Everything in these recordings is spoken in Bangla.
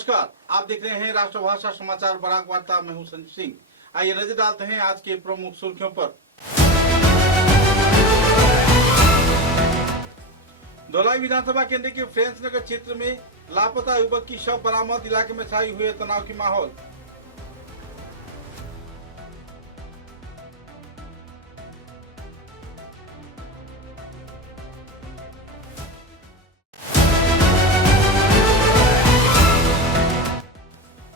नमस्कार, आप देख रहे हैं राष्ट्रभाषा समाचार बराक वार्ता। मैं हूं संजय सिंह। आइए नजर डालते हैं आज के प्रमुख सुर्खियों पर। धोलाई विधानसभा केंद्र के फ्रेंच नगर क्षेत्र में लापता युवक की शव बरामद। इलाके में छाई हुए तनाव की माहौल।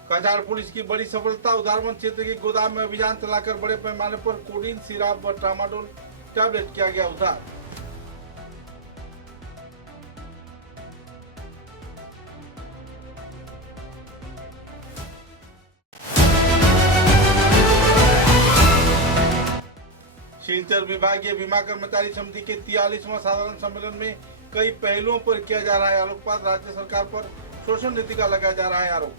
कछार पुलिस की बड़ी सफलता। उदारबंद क्षेत्र के गोदाम में अभियान चलाकर बड़े पैमाने पर कोडीन, सिराप व ट्रामाडोल टैबलेट किया गया उद्धार। सिंचाई विभागीय बीमा कर्मचारी समिति के 43वां साधारण सम्मेलन में कई पहलुओं पर किया जा रहा है आलोकपात। राज्य सरकार पर शोषण नीति का लगाया जा रहा है आरोप।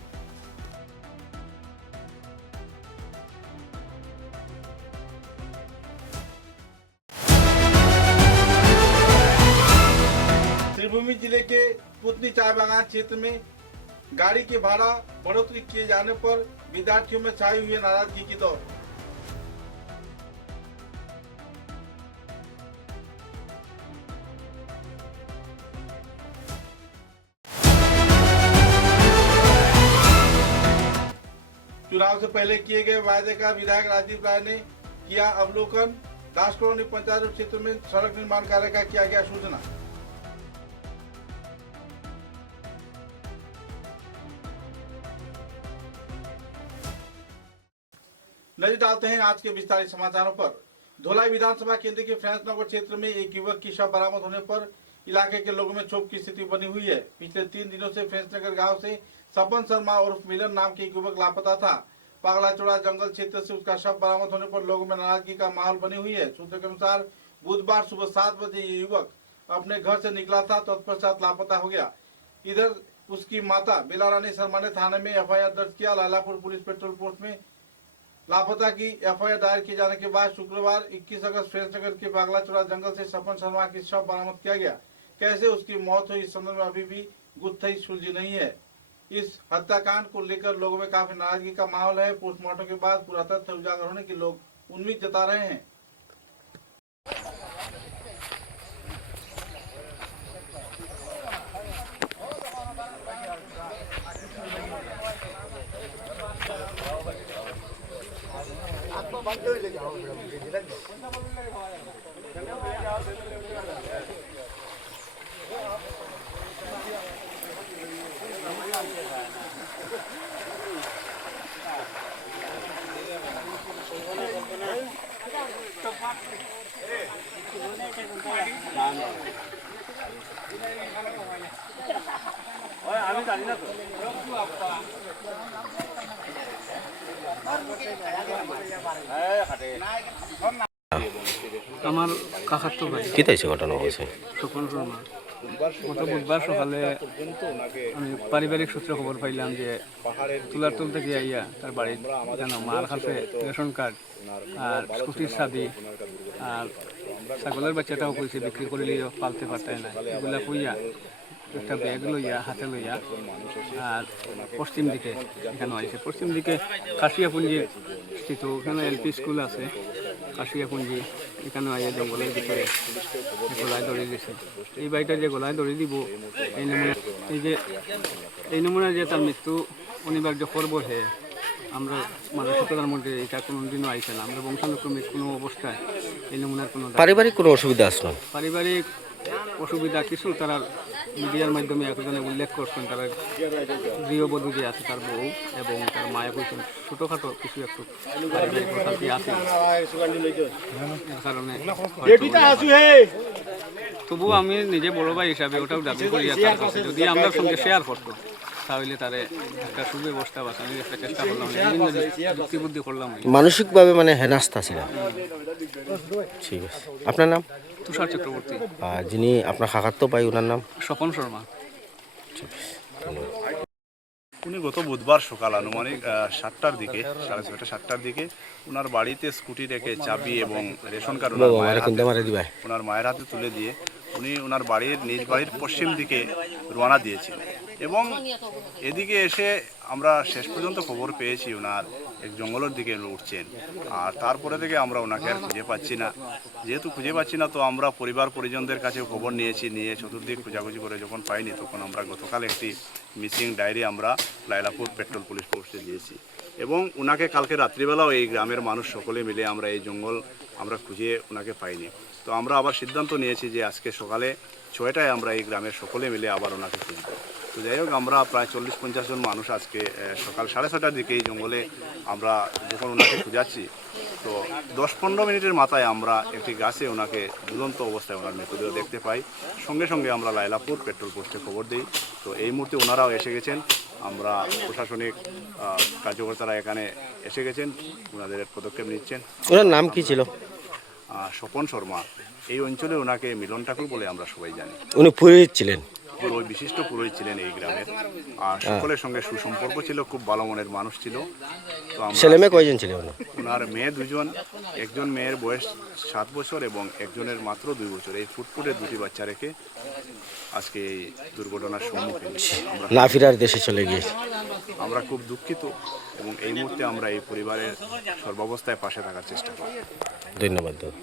श्रीभूमि जिले के पुतनी चाय बागान क्षेत्र में गाड़ी के भाड़ा बढ़ोतरी किए जाने पर विद्यार्थियों में छाई हुई नाराजगी की दौर। चुनाव से पहले किए गए वायदे का विधायक राजीव राय ने किया अवलोकन। दास कॉलोनी पंचायत क्षेत्र में सड़क निर्माण कार्य का किया गया सूचना। नजर डालते हैं आज के विस्तारित समाचारों पर। धोलाई विधानसभा केंद्र के फ्रेंच नगर क्षेत्र में एक युवक की शव बरामद होने पर इलाके के लोगों में क्षोभ की स्थिति बनी हुई है। पिछले 3 दिनों से फ्रेंच नगर गांव से सपन शर्मा और मिलन नाम के एक युवक लापता था। पागलाचोड़ा जंगल क्षेत्र से उसका शव बरामद होने पर लोगों में नाराजगी का माहौल बनी हुई है। सूत्रों के अनुसार बुधवार सुबह 7 बजे ये युवक अपने घर से निकला था, तत्पश्चात लापता हो गया। इधर उसकी माता बेलारानी शर्मा ने थाने में एफआईआर दर्ज किया। लालापुर पुलिस पेट्रोल पोस्ट में लापता की एफआईआर दायर किए जाने के बाद शुक्रवार 21 अगस्त फ्रेंच नगर के बागलाचोड़ा जंगल से सपन शर्मा की शव बरामद किया गया। कैसे उसकी मौत हुई, इस संदर्भ में अभी भी गुत्थई सुलझी नहीं है। इस हत्याकांड को लेकर लोगों में काफी नाराजगी का माहौल है। पोस्टमार्टम के बाद पूरा तथ्य उजागर होने की लोग उम्मीद जता रहे हैं। আমার কাকাতো ভাই কি তাইছে ঘটনা হয়েছে? স্বপন শর্মা গত বুধবার সকালে আমি পারিবারিক সূত্রে খবর পাইলাম যে তুলার তুল থেকে আইয়া তার বাড়ির যেন মার কাছে রেশন কার্ড আর স্কুটির চাবি আর ছাগলের বাচ্চাটাও কইছে বিক্রি করলে পালতে পারতাই না, এগুলা কইয়া একটা ব্যাগ লইয়া হাতে লইয়া আর পশ্চিম দিকে এখানে আইছে। পশ্চিম দিকে কাশিয়াপুঞ্জি স্থিত, ওখানে এলপি স্কুল আছে কাশিয়াপুঞ্জি, এখানে আইয়া জঙ্গলের ভিতরে গলায় দড়ি দিছে। এই বাড়িটা যে গলায় দড়ি দিব এই নমুনা যে তার মৃত্যু অনিবার্য করব হে আমরা মানসিকতার মধ্যে এটা কোনোদিনও আইছে না। আমরা বংশানুক্রমিক কোনো অবস্থায় এই নমুনার কোনো পারিবারিক কোনো অসুবিধা আসলো? পারিবারিক অসুবিধা কিছু তারা মিডিয়ার মাধ্যমে একজনে উল্লেখ করছেন, তারা গৃহবধূ যে আছে তার বউ এবং তার মায়ে বলছেন ছোটোখাটো কিছু একটু অশান্তি আছে, এর কারণে তবুও আমি নিজে বড় ভাই হিসাবে ওটাও দাবি করি তার কাছে যদি আমরা সঙ্গে শেয়ার করতো তাহলে তারে একটা সুব্যবস্থা বাঁচানোর একটা চেষ্টা করলাম, বিভিন্ন যুক্তিবুদ্ধি করলাম। মানসিকভাবে মানে হেনাস্তা ছিল। ঠিক আছে, আপনার নাম? তুষার চক্রবর্তী। আর যিনি আপনার কাকাতো ভাই ওনার নাম? স্বপন শর্মা। উনি গত বুধবার সকাল আনুমানিক 7টার দিকে, 6:30-7টার দিকে ওনার বাড়িতে স্কুটি রেখে চাবি এবং রেশন কার্ড ওনার মায়ের হাতে তুলে দিয়ে উনি ওনার নিজ বাড়ির পশ্চিম দিকে রওনা দিয়েছিলেন। এবং এদিকে এসে আমরা শেষ পর্যন্ত খবর পেয়েছি ওনার এক জঙ্গলের দিকে উঠছেন, আর তারপরে থেকে আমরা ওনাকে আর খুঁজে পাচ্ছি না। যেহেতু খুঁজে পাচ্ছি না, তো আমরা পরিবার পরিজনদের কাছে খবর নিয়ে চতুর্দিক খোঁজাখুঁজি করে যখন পাইনি, তখন আমরা গতকাল একটি মিসিং ডায়েরি আমরা লাইলাপুর পেট্রোল পুলিশ পোস্টে দিয়েছি এবং ওনাকে কালকে রাত্রিবেলাও এই গ্রামের মানুষ সকলে মিলে আমরা এই জঙ্গল আমরা খুঁজে ওনাকে পাইনি। তো আমরা আবার সিদ্ধান্ত নিয়েছি যে আজকে সকালে 6টায় আমরা এই গ্রামের সকলে মিলে আবার ওনাকে খুঁজব। তো যাই হোক, আমরা প্রায় 40-50 জন মানুষ আজকে সকাল 6:30টার দিকে এই জঙ্গলে আমরা যখন ওনাকে খুঁজাচ্ছি, তো 10-15 মিনিটের মাথায় আমরা একটি গাছে ওনাকে ঝুলন্ত অবস্থায় ওনার মৃতদেহ দেখতে পাই। সঙ্গে সঙ্গে আমরা লাইলাপুর পেট্রোল পোস্টে খবর দিই। তো এই মুহূর্তে ওনারাও এসে গেছেন, আমরা প্রশাসনিক কার্যকর্তারা এখানে এসে গেছেন, ওনাদের পদক্ষেপ নিচ্ছেন। ওনার নাম কি ছিল? স্বপন শর্মা। এই অঞ্চলে ওনাকে মিলন ঠাকুর বলে আমরা সবাই জানি। উনি পুরোহিত ছিলেন? ওই বিশিষ্ট পুরোহিত ছিলেন এই গ্রামের, আর সকলের সঙ্গে সুসম্পর্ক ছিল, খুব ভালো মনের মানুষ ছিল। তো ছেলে মেয়ে কয়জন ছিল ওনার? ওনার মেয়ে 2জন, একজন মেয়ের বয়স 7 বছর এবং একজনের মাত্র 2 বছর। এই ফুটফুটে 2টি বাচ্চা রেখে আজকে এই দুর্ঘটনার সম্মুখীন আমরা না ফিরার দেশে চলে গিয়েছে। আমরা খুব দুঃখিত এবং এই মুহূর্তে আমরা এই পরিবারের সর্বাবস্থায় পাশে থাকার চেষ্টা করি। ধন্যবাদ দাদা।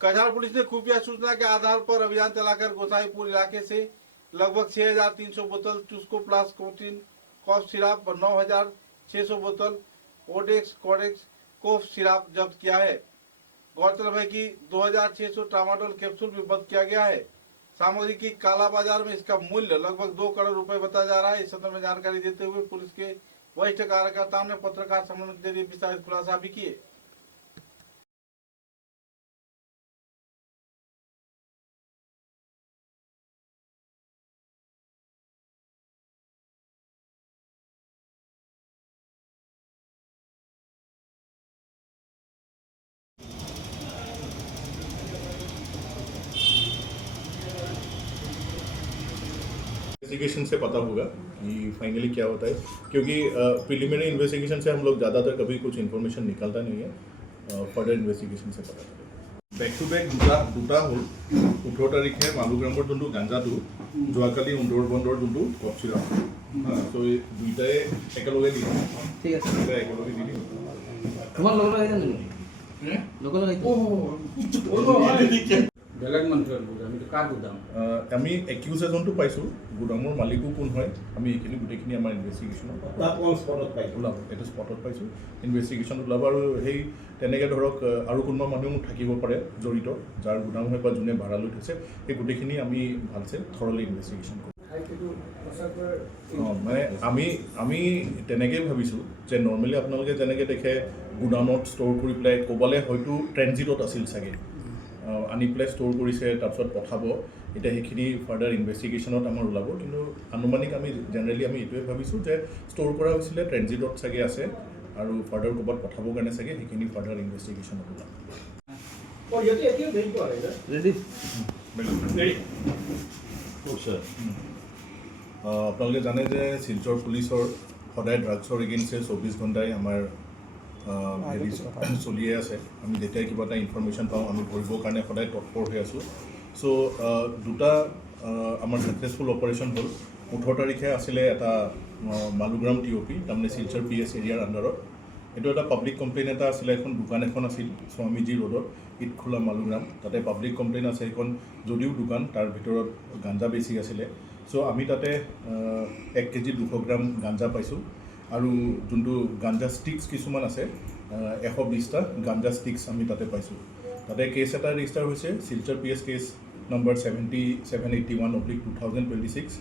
कछार पुलिस ने खुफिया सूचना के आधार पर अभियान चलाकर गोसाईपुर इलाके से लगभग 6,300 बोतल चुस्को प्लस कोटिन कॉफ सिरप और 9,600 बोतल ओडेक्स कोडेक्स कोफ सिरप जब्त किया है। गौरतलब है कि 2,600 ट्रामाडोल कैप्सूल भी जब्त किया गया है। सामग्री की काला बाजार में इसका मूल्य लगभग 2 करोड़ रुपए बताया जा रहा है। इस संदर्भ में जानकारी देते हुए पुलिस के वरिष्ठ कार्यकर्ताओं ने पत्रकार सम्मेलन के जरिए विस्तारित खुलासा भी किए। इन्वेस्टिगेशन से पता होगा कि फाइनली क्या होता है, क्योंकि प्रिलिमिनरी इन्वेस्टिगेशन से हम लोग ज़्यादातर कभी कुछ इन्फॉर्मेशन निकलता नहीं है। फर्दर इन्वेस्टिगेशन से पता चलेगा। বেক টু বেক দুটা হ'ল 18 তাৰিখে মালুগ্ৰামৰ যোনটো গাঞ্জাটো, যোৱাকালি সুন্দৰবনৰ যোনটো কফ চিৰাপ, তো এই দুইটাই একেলগে দি দিম। ঠিক আছে, দুইটাই একেলগে দি দিম। তোমার লোক লাগাইছেন লোক লাগাইছেন বেলেগ মানুষের গুদাম, এটা কার গুদাম? আমি একিউজ এজনটো পাইছোঁ, গুদামৰ মালিকো কোন হয় আমি এইখিনি গোটেইখিনি আমাৰ ইনভেষ্টিগেশ্যনত ওলাব। এইটো স্পটত পাইছোঁ, ইনভেষ্টিগেশ্যন ওলাব। আৰু সেই তেনেকৈ ধৰক আৰু কোনোবা মানুহ থাকিব পাৰে জড়িত, যাৰ গুদাম হয় বা যোনে ভাড়া লৈ থৈছে, সেই গোটেইখিনি আমি ভালছে থৰলি ইনভেষ্টিগেশ্যন কৰোঁ। মানে আমি তেনেকৈয়ে ভাবিছোঁ যে নৰ্মেলি আপোনালোকে যেনেকৈ দেখে গুদামত ষ্ট'ৰ কৰি পেলাই ক'বলৈ হয়তো ট্ৰেনজিটত আছিল চাগে, আনি পেলাই ষ্ট'ৰ কৰিছে, তাৰপিছত পঠাব। এতিয়া সেইখিনি ফাৰ্ডাৰ ইনভেষ্টিগেশ্যনত আমাৰ ওলাব, কিন্তু আনুমানিক আমি জেনেৰেলি আমি এইটোৱে ভাবিছোঁ যে ষ্ট'ৰ কৰা হৈছিলে, ট্ৰেনজিটত চাগে আছে, আৰু ফাৰ্ডাৰ ক'ৰবাত পঠাবৰ কাৰণে চাগে সেইখিনি ফাৰ্ডাৰ ইনভেষ্টিগেশ্যনত ওলাব। আপোনালোকে জানে যে শিলচৰ পুলিচৰ সদায় ড্ৰাগছৰ এগেইনষ্টে 24 ঘণ্টাই আমাৰ হেৰি চলিয়ে আছে। আমি যেতিয়াই কিবা এটা ইনফৰমেশ্যন পাওঁ আমি ধৰিবৰ কাৰণে সদায় তৎপৰ হৈ আছোঁ। চ' দুটা আমাৰ ছাকচেছফুল অপাৰেশ্যন হ'ল। 18 তাৰিখে আছিলে এটা মালুগ্ৰাম TOP, তাৰমানে শিলচৰ PS এৰিয়াৰ আণ্ডাৰত। এইটো এটা পাব্লিক কমপ্লেইন এটা আছিলে, এখন দোকান এখন আছিল স্বামীজী ৰোডত, ইটখোলা মালুগ্ৰাম। তাতে পাব্লিক কমপ্লেইন আছে, সেইখন যদিও দোকান, তাৰ ভিতৰত গাঞ্জা বেছি আছিলে। চ' আমি তাতে 1 কেজি 200 গ্ৰাম গাঞ্জা পাইছোঁ, আৰু যোনটো গাঞ্জা ষ্টিক্স কিছুমান আছে 120টা গাঞ্জা ষ্টিক্স আমি তাতে পাইছোঁ। তাতে কেছ এটা ৰেজিষ্টাৰ হৈছে, শিলচৰ PS কেছ নম্বৰ 7781/2026,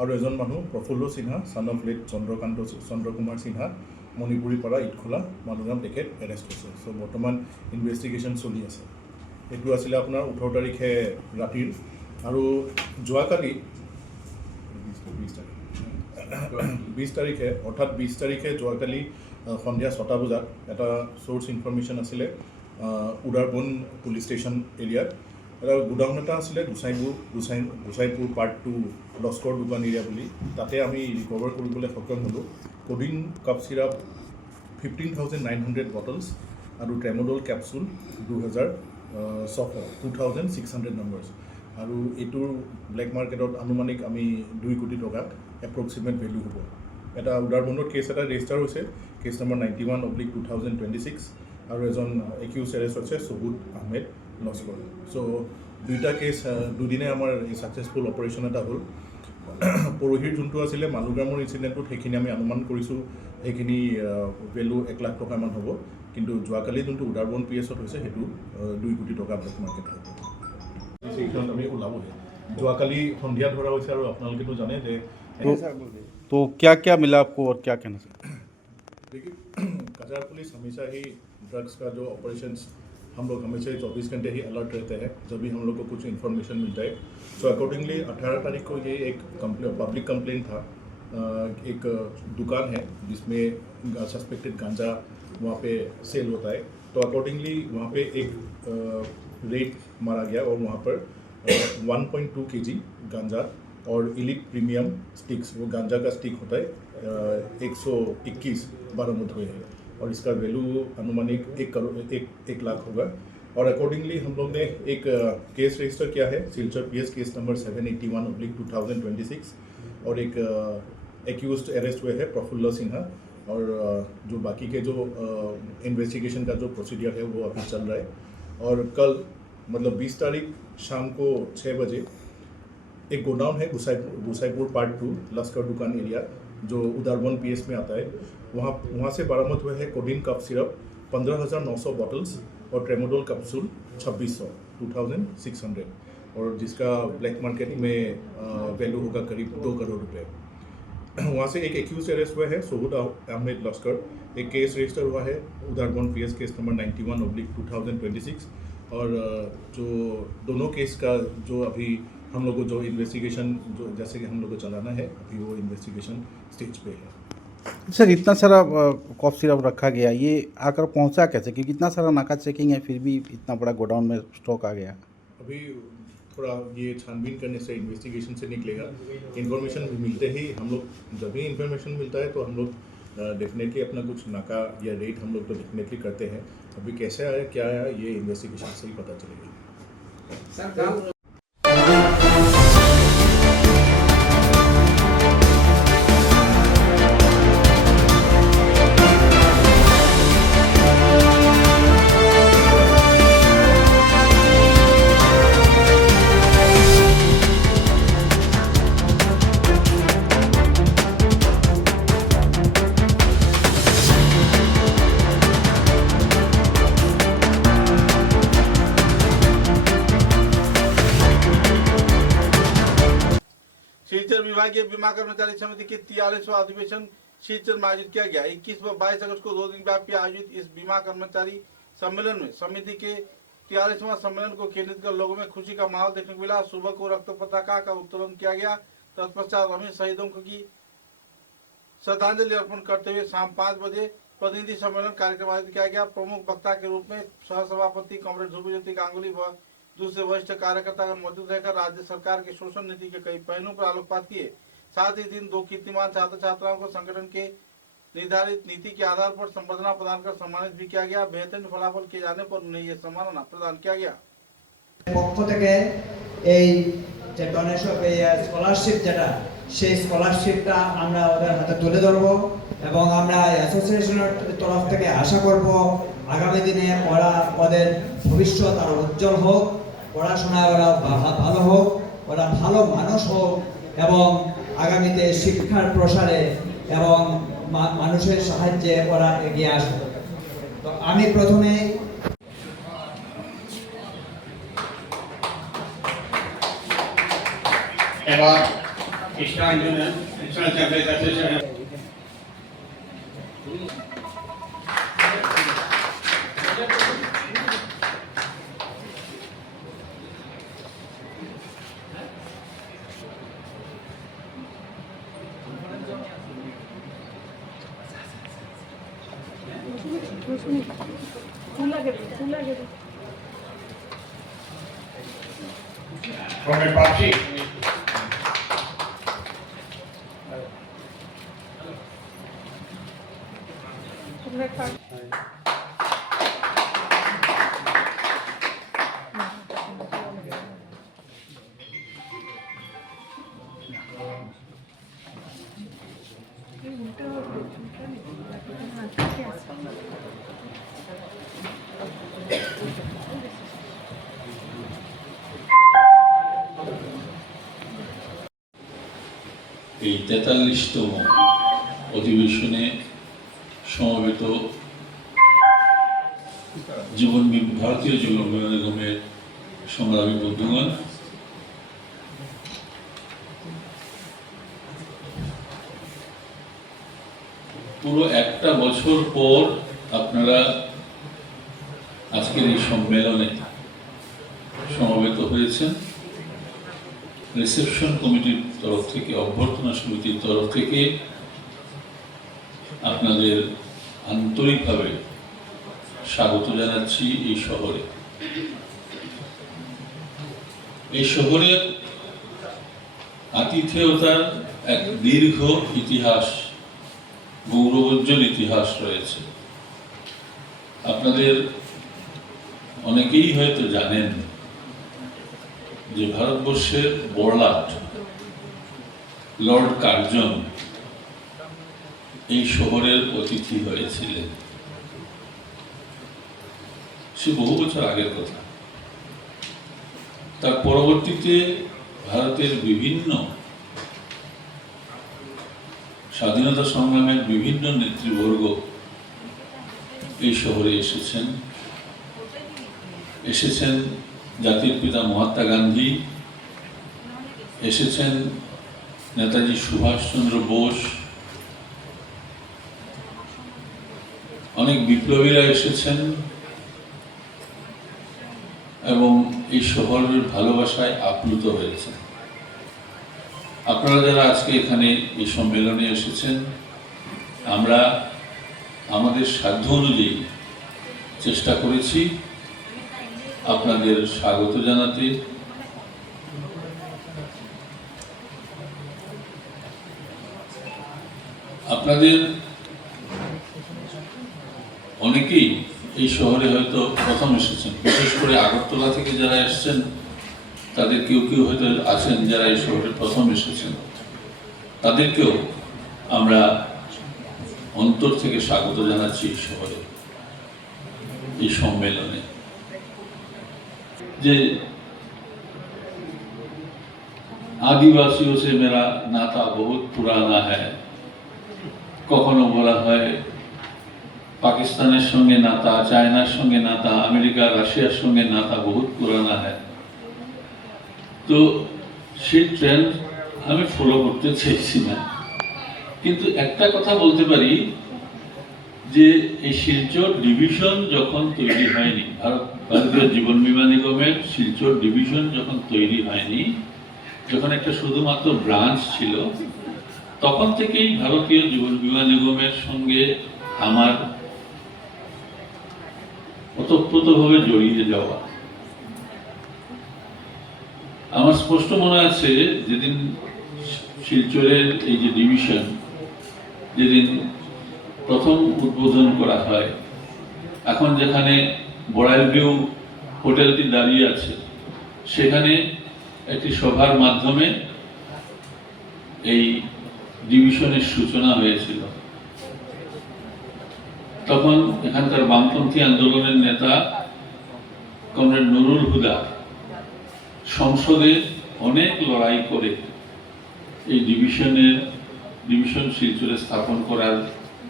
আৰু এজন মানুহ প্ৰফুল্ল সিনহা ছান অফ লেট চন্দ্ৰকুমাৰ সিনহা, মণিপুৰীপাৰা ইটখোলা মালুগ্ৰাম, তেখেত এৰেষ্ট হৈছে। চ' বৰ্তমান ইনভেষ্টিগেশ্যন চলি আছে। এইটো আছিলে আপোনাৰ 18 তাৰিখে ৰাতিৰ। আৰু যোৱাকালি 20 তাৰিখে অৰ্থাৎ 20 তাৰিখে যোৱাকালি সন্ধিয়া 6টা বজাত এটা চ'ৰ্চ ইনফৰমেশ্যন আছিলে উদাৰবন পুলিচ ষ্টেচন এৰিয়াত, এটা গোডাউন এটা আছিলে গোসাইপুৰ পাৰ্ট 2 লস্কৰ দোকান এৰিয়া বুলি তাতে আমি ৰিকভাৰ কৰিবলৈ সক্ষম হ'লোঁ কোডিন কাপ চিৰাপ 15,900 বটলছ আৰু ট্ৰেমডল কেপচুল 2,600 নম্বৰছ আৰু এইটোৰ ব্লেক মাৰ্কেটত আনুমানিক আমি 2 কোটি টকা এপ্ৰক্সিমেট ভেলু হ'ব এটা উদাৰবন্দত কেছ এটা ৰেজিষ্টাৰ হৈছে কেছ নম্বৰ 91/2026 আৰু এজন একিউজ এৰেষ্ট হৈছে সবুত আহমেদ লস্কৰ চ' দুইটা কেছ দুদিনে আমাৰ ছাকচেছফুল অপাৰেশ্যন এটা হ'ল পৰহিৰ যোনটো আছিলে মালুগ্ৰামৰ ইনচিডেণ্টটোত সেইখিনি আমি অনুমান কৰিছোঁ সেইখিনি ভেলু 1 লাখ টকামান হ'ব কিন্তু যোৱাকালি যোনটো উদাৰবন PSত হৈছে সেইটো 2 কোটি টকা ব্লেক মাৰ্কেট হ'ব সেইখন আমি ওলাবহে যোৱাকালি সন্ধিয়া ধৰা হৈছে আৰু আপোনালোকেতো জানে যে तो क्या क्या मिला आपको और क्या कहना चाहिए? देखिए कचार पुलिस हमेशा ही ड्रग्स का जो ऑपरेशंस हम लोग हमेशा ही 24 घंटे ही अलर्ट रहते हैं जब भी हम लोग को कुछ इन्फॉर्मेशन मिलता है सो अकॉर्डिंगली 18 तारीख को ये एक पब्लिक कंप्लेंट था एक दुकान है जिसमें सस्पेक्टेड गांजा वहाँ पे सेल होता है तो अकॉर्डिंगली वहाँ पे एक रेट मारा गया और वहाँ पर 1.2 kg गांजा और इलिट प्रीमियम स्टिक्स वो गांजा का स्टिक होता है 121 बरामद हुए हैं और इसका वैल्यू अनुमानिक 1 लाख होगा और अकॉर्डिंगली हम लोग ने एक केस रजिस्टर किया है सिलचर PS केस नंबर 781/2026 और एक एक्यूज्ड अरेस्ट हुए हैं प्रफुल्ल सिन्हा और जो बाकी के जो इन्वेस्टिगेशन का जो प्रोसीडियर है वो अभी चल रहा है और कल मतलब 20 तारीख शाम को 6 बजे एक गोडाउन है गोसाईपुर पार्ट 2 लस्कर दुकान एरिया जो उदारबन PS में आता है वहाँ से बरामद हुए हैं कोडिन कफ सिरप 15,900 बॉटल्स और ट्रेमोडोल कैप्सूल 2600 और जिसका ब्लैक मार्केट में वैल्यू होगा करीब 2 करोड़ रुपए वहाँ से एक एक्यूज अरेस्ट हुआ है सोबुत अहमेद लस्कर एक केस रजिस्टर हुआ है उदारबन PS केस नंबर 91/2026 और जो दोनों केस का जो अभी हम लोग को जो इन्वेस्टिगेशन जो जैसे कि हम लोग को चलाना है अभी वो इन्वेस्टिगेशन स्टेज पे है सर इतना सारा कॉफ सिरप रखा गया ये आकर पहुंचा कैसे क्योंकि इतना सारा नाका चेकिंग है फिर भी इतना बड़ा गोडाउन में स्टॉक आ गया अभी थोड़ा ये छानबीन करने से इन्वेस्टिगेशन से निकलेगा इन्फॉर्मेशन मिलते ही हम लोग जब भी इन्फॉर्मेशन मिलता है तो हम लोग डेफिनेटली अपना कुछ नाका या रेट हम लोग तो डेफिनेटली करते हैं अभी कैसे आया क्या आया ये इन्वेस्टिगेशन से ही पता चलेगा शिलचर विभागीय बीमा कर्मचारी समिति के 43वां अधिवेशन शिलचर में आयोजित किया गया 21 व 22 अगस्त को 2 दिन व्यापी आयोजित इस बीमा कर्मचारी सम्मेलन में समिति के 43वां सम्मेलन को केंद्रित कर लोगों में खुशी का माहौल देखने को मिला। सुबह को रक्त पताका का उत्तोलन किया गया। तत्पश्चात रमेश शहीदों की श्रद्धांजलि अर्पण करते हुए शाम 5 बजे प्रतिनिधि सम्मेलन कार्यक्रम आयोजित किया गया। प्रमुख वक्ता के रूप में सहसभापति कॉमरेड ध्रुवज्योति गांगुली व दूसरे वरिष्ठ कार्यकर्तागण मौजूद रहकर राज्य सरकार के शोषण नीति के कई पहलुओं पर आलोकपात किए। साथ ही दिन 2 कीर्तिमान छात्र छात्राओं को संगठन के निर्धारित नीति के आधार पर संबर्धना प्रदान कर सम्मानित भी किया गया। बेहतरीन फलाफल किए जाने पर उन्हें यह सम्मानना प्रदान किया गया। পক্ষ থেকে এই যে ডোনেশন এই স্কলারশিপ যেটা সেই স্কলারশিপটা আমরা ওদের হাতে তুলে ধরব এবং আমরা অ্যাসোসিয়েশনের তরফ থেকে আশা করব আগামী দিনে ওরা ওদের ভবিষ্যৎ আরো উজ্জ্বল হোক, পড়াশোনায় ওরা ভালো হোক, ওরা ভালো মানুষ হোক এবং আগামীতে শিক্ষার প্রসারে এবং মানুষের সাহায্যে ওরা এগিয়ে আসবে। তো আমি প্রথমে এবার ইসলাম from a party. এই 43তম অধিবেশনে সমবেত ভারতীয় জীবন বীমা নিগমের সংগ্রামী বন্ধুগণ, পুরো একটা বছর পর আপনারা আজকের এই সম্মেলনে সমবেত হয়েছেন। রিসেপশন কমিটির তরফ থেকে, অভ্যর্থনা সমিতির তরফ থেকে আপনাদের আন্তরিকভাবে স্বাগত জানাচ্ছি এই শহরে। এই শহরের আতিথেয়তার এক দীর্ঘ ইতিহাস, গৌরবোজ্জ্বল ইতিহাস রয়েছে। আপনাদের অনেকেই হয়তো জানেন যে ভারতবর্ষের বড়লাট লর্ড কার্জন এই শহরের অতিথি হয়েছিলেন। সে বহু বছর আগের কথা। তার পরবর্তীতে ভারতের বিভিন্ন স্বাধীনতা সংগ্রামের বিভিন্ন নেতৃবর্গ এই শহরে এসেছেন জাতির পিতা মহাত্মা গান্ধী, এসেছেন নেতাজি সুভাষচন্দ্র বোস, অনেক বিপ্লবীরা এসেছেন এবং এই শহরের ভালোবাসায় আপ্লুত হয়েছে। আপনারা যারা আজকে এখানে এই সম্মেলনে এসেছেন, আমরা আমাদের সাধ্য অনুযায়ী চেষ্টা করেছি আপনাদের স্বাগত জানাতে। আপনাদের অনেকেই এই শহরে হয়তো প্রথম এসেছেন, বিশেষ করে আগরতলা থেকে যারা এসেছেন তাদের কেউ কেউ হয়তো আছেন যারা এই শহরে প্রথম এসেছেন। তাদেরকেও আমরা অন্তর থেকে স্বাগত জানাচ্ছি এই শহরে, এই সম্মেলনে। যে আদিবাসীও সে মেরা নাতা বহুত পুরানা হ্যায়, কখনো বলা হয় পাকিস্তানের সঙ্গে নাতা, চায়নার সঙ্গে নাতা, আমেরিকা রাশিয়ার সঙ্গে নাতা বহুত পুরানা হ্যায়। তো সেই ট্রেন্ড আমি ফলো করতে চাইছি না, কিন্তু একটা কথা বলতে পারি যে এই শিলচর ডিভিশন যখন তৈরি হয়নি, ভারতীয় জীবন বীমা নিগমের শিলচর ডিভিশন যখন তৈরি হয়নি, যখন একটা শুধুমাত্র ব্রাঞ্চ ছিল, তখন থেকেই ভারতীয় জীবন বীমা নিগমের সঙ্গে আমার ওতপ্রোতভাবে জড়িয়ে যাওয়া। আমার স্পষ্ট মনে আছে যেদিন শিলচরের এই যে ডিভিশন যেদিন প্রথম উদ্বোধন করা হয়, এখন যেখানে বড়াইল ভিউ হোটেলটি দাঁড়িয়ে আছে, সেখানে একটি সভার মাধ্যমে এই ডিভিশনের সূচনা হয়েছিল। তখন এখানকার বামপন্থী আন্দোলনের নেতা কমরেড নুরুল হুদা সংসদে অনেক লড়াই করে এই ডিভিশন শিলচরে স্থাপন করার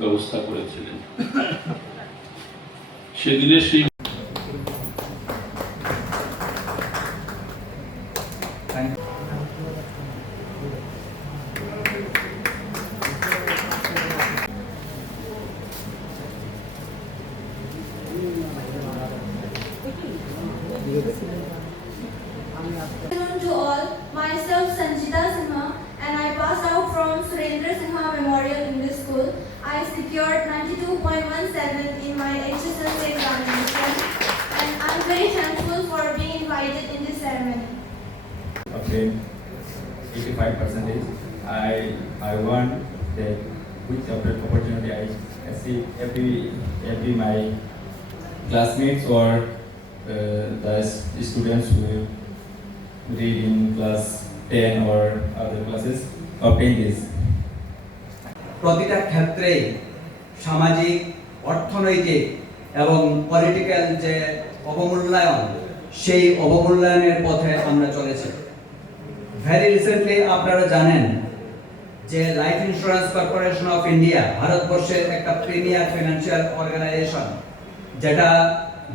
ব্যবস্থা করেছিলেন। সেদিনের সেই to all, myself Sanjita Sinha, and I passed out from Surendra Sinha Memorial English School. I secured 92.17 in my HSLC examination, and I'm very thankful for being invited in this ceremony. obtained 85%. I want that with the opportunity I see every my classmates or the students who read in class 10 or other classes obtain this. প্রতিটা ক্ষেত্রে সামাজিক, অর্থনৈতিক এবং পলিটিক্যাল যে অবমূল্যায়ন, সেই অবমূল্যায়নের পথে আমরা চলেছি। ভেরি রিসেন্টলি আপনারা জানেন যে life insurance corporation of India ভারতবর্ষের একটা প্রিমিয়ার ফিনান্সিয়াল অর্গানাইজেশন, যেটা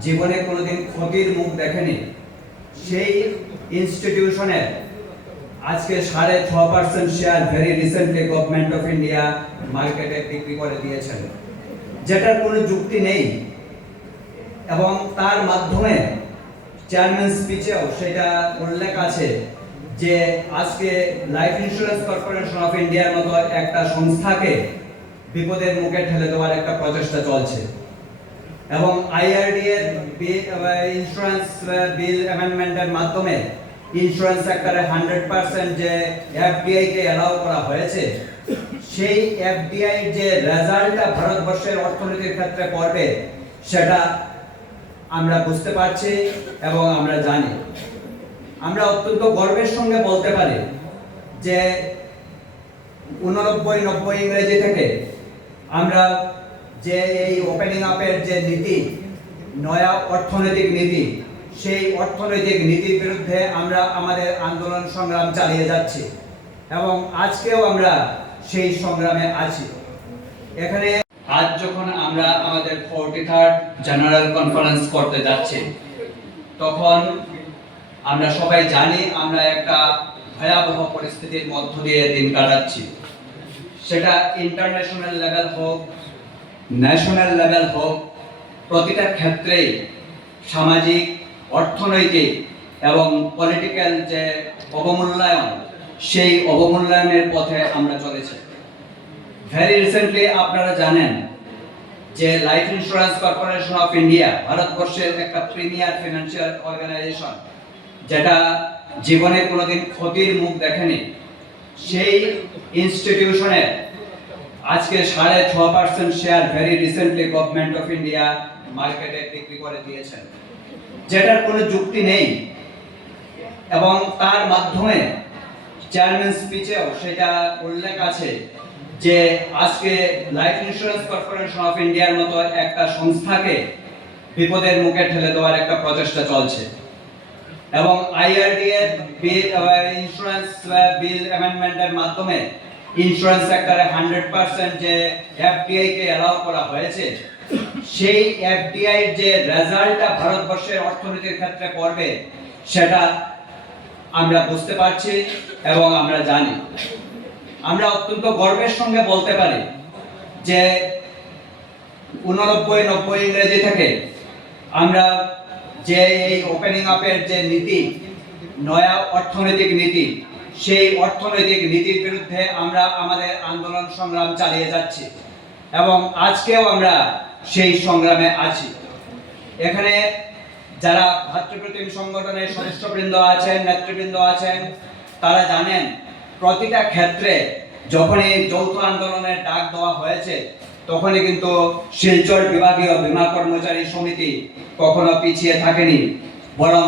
জীবনে কোনোদিন ক্ষতির মুখ দেখেনি, সেই ইনস্টিটিউশনের আজকে 6.5% share very recently government of India মার্কেটে বিক্রি করে দিয়েছেন, যেটার কোনো যুক্তি নেই। এবং তার মাধ্যমে চেয়ারম্যান স্পিচেও সেটা উল্লেখ আছে যে আজকে লাইফ ইন্স্যুরেন্স কর্পোরেশন অফ ইন্ডিয়ার মতো একটা সংস্থাকে বিপদের মুখে ঠেলে দেওয়ার একটা প্রচেষ্টা চলছে। এবং আইআরডি এর ইন্স্যুরেন্স বিল অ্যামেন্ডমেন্টের মাধ্যমে ইন্স্যুরেন্স সেক্টরে 100% যে এফডিআই কে অ্যালাউ করা হয়েছে, সেই এফডিআই যে রেজাল্টটা ভারতবর্ষের অর্থনীতির ক্ষেত্রে পড়বে সেটা আমরা বুঝতে পারছি এবং আমরা জানি। আমরা অত্যন্ত গর্বের সঙ্গে বলতে পারি যে 89-90 ইংরেজি থেকে আমরা যে এই ওপেনিং আপের যে নীতি, নয়া অর্থনৈতিক নীতি, সেই অর্থনৈতিক নীতির বিরুদ্ধে আমরা আমাদের আন্দোলন সংগ্রাম চালিয়ে যাচ্ছি এবং আজকেও আমরা সেই সংগ্রামে আছি। এখানে আজ যখন আমরা আমাদের 43rd জেনারেল কনফারেন্স করতে যাচ্ছি, তখন আমরা সবাই জানি আমরা একটা ভয়াবহ পরিস্থিতির মধ্য দিয়ে দিন কাটাচ্ছি। সেটা ইন্টারন্যাশনাল লেভেল হোক, ন্যাশনাল লেভেল হোক, প্রতিটা ক্ষেত্রেই সামাজিক, অর্থনৈতিক এবং পলিটিক্যাল যে অবমূল্যায়ন, সেই অবমূল্যায়নের পথে আমরা চলেছি। ভেরি রিসেন্টলি আপনারা জানেন যে life insurance corporation of India ভারতবর্ষের একটা প্রিমিয়ার ফিনান্সিয়াল অর্গানাইজেশন, যেটা জীবনে কোনোদিন ক্ষতির মুখ দেখেনি, সেই ইনস্টিটিউশনের আজকে 6.5% share very recently government of India মার্কেটে বিক্রি করে দিয়েছেন, যেটার কোনো যুক্তি নেই। এবং তার মাধ্যমে চেয়ারম্যান স্পিচেও সেটা উল্লেখ আছে যে আজকে লাইফ ইন্স্যুরেন্স কর্পোরেশন অফ ইন্ডিয়ার মতো একটা সংস্থাকে বিপদের মুখে ঠেলে দেওয়ার একটা প্রচেষ্টা চলছে। এবং আইআরডি এর ইন্স্যুরেন্স বিল অ্যামেন্ডমেন্টের মাধ্যমে ইন্স্যুরেন্স সেক্টরে 100% যে এফডিআই কে অ্যালাউ করা হয়েছে, সেই এফডিআই যে রেজাল্টটা ভারতবর্ষের অর্থনীতির ক্ষেত্রে পড়বে সেটা আমরা বুঝতে পারছি এবং আমরা জানি। আমরা অত্যন্ত গর্বের সঙ্গে বলতে পারি যে 89-90 ইংরেজি থেকে আমরা যে এই ওপেনিং আপের যে নীতি, নয়া অর্থনৈতিক নীতি, সেই অর্থনৈতিক নীতির বিরুদ্ধে আমরা আমাদের আন্দোলন সংগ্রাম চালিয়ে যাচ্ছি এবং আজকেও আমরা সেই সংগ্রামে আছি। এখানে যারা ভাতৃপ্রতিম সংগঠনের সদস্যবৃন্দ আছেন, নেতৃবৃন্দ আছেন, তারা জানেন প্রতিটা ক্ষেত্রে যখনই যৌথ আন্দোলনের ডাক দেওয়া হয়েছে, তখনই কিন্তু শিলচর বিভাগীয় বীমা কর্মচারী সমিতি কখনো পিছিয়ে থাকেনি, বরং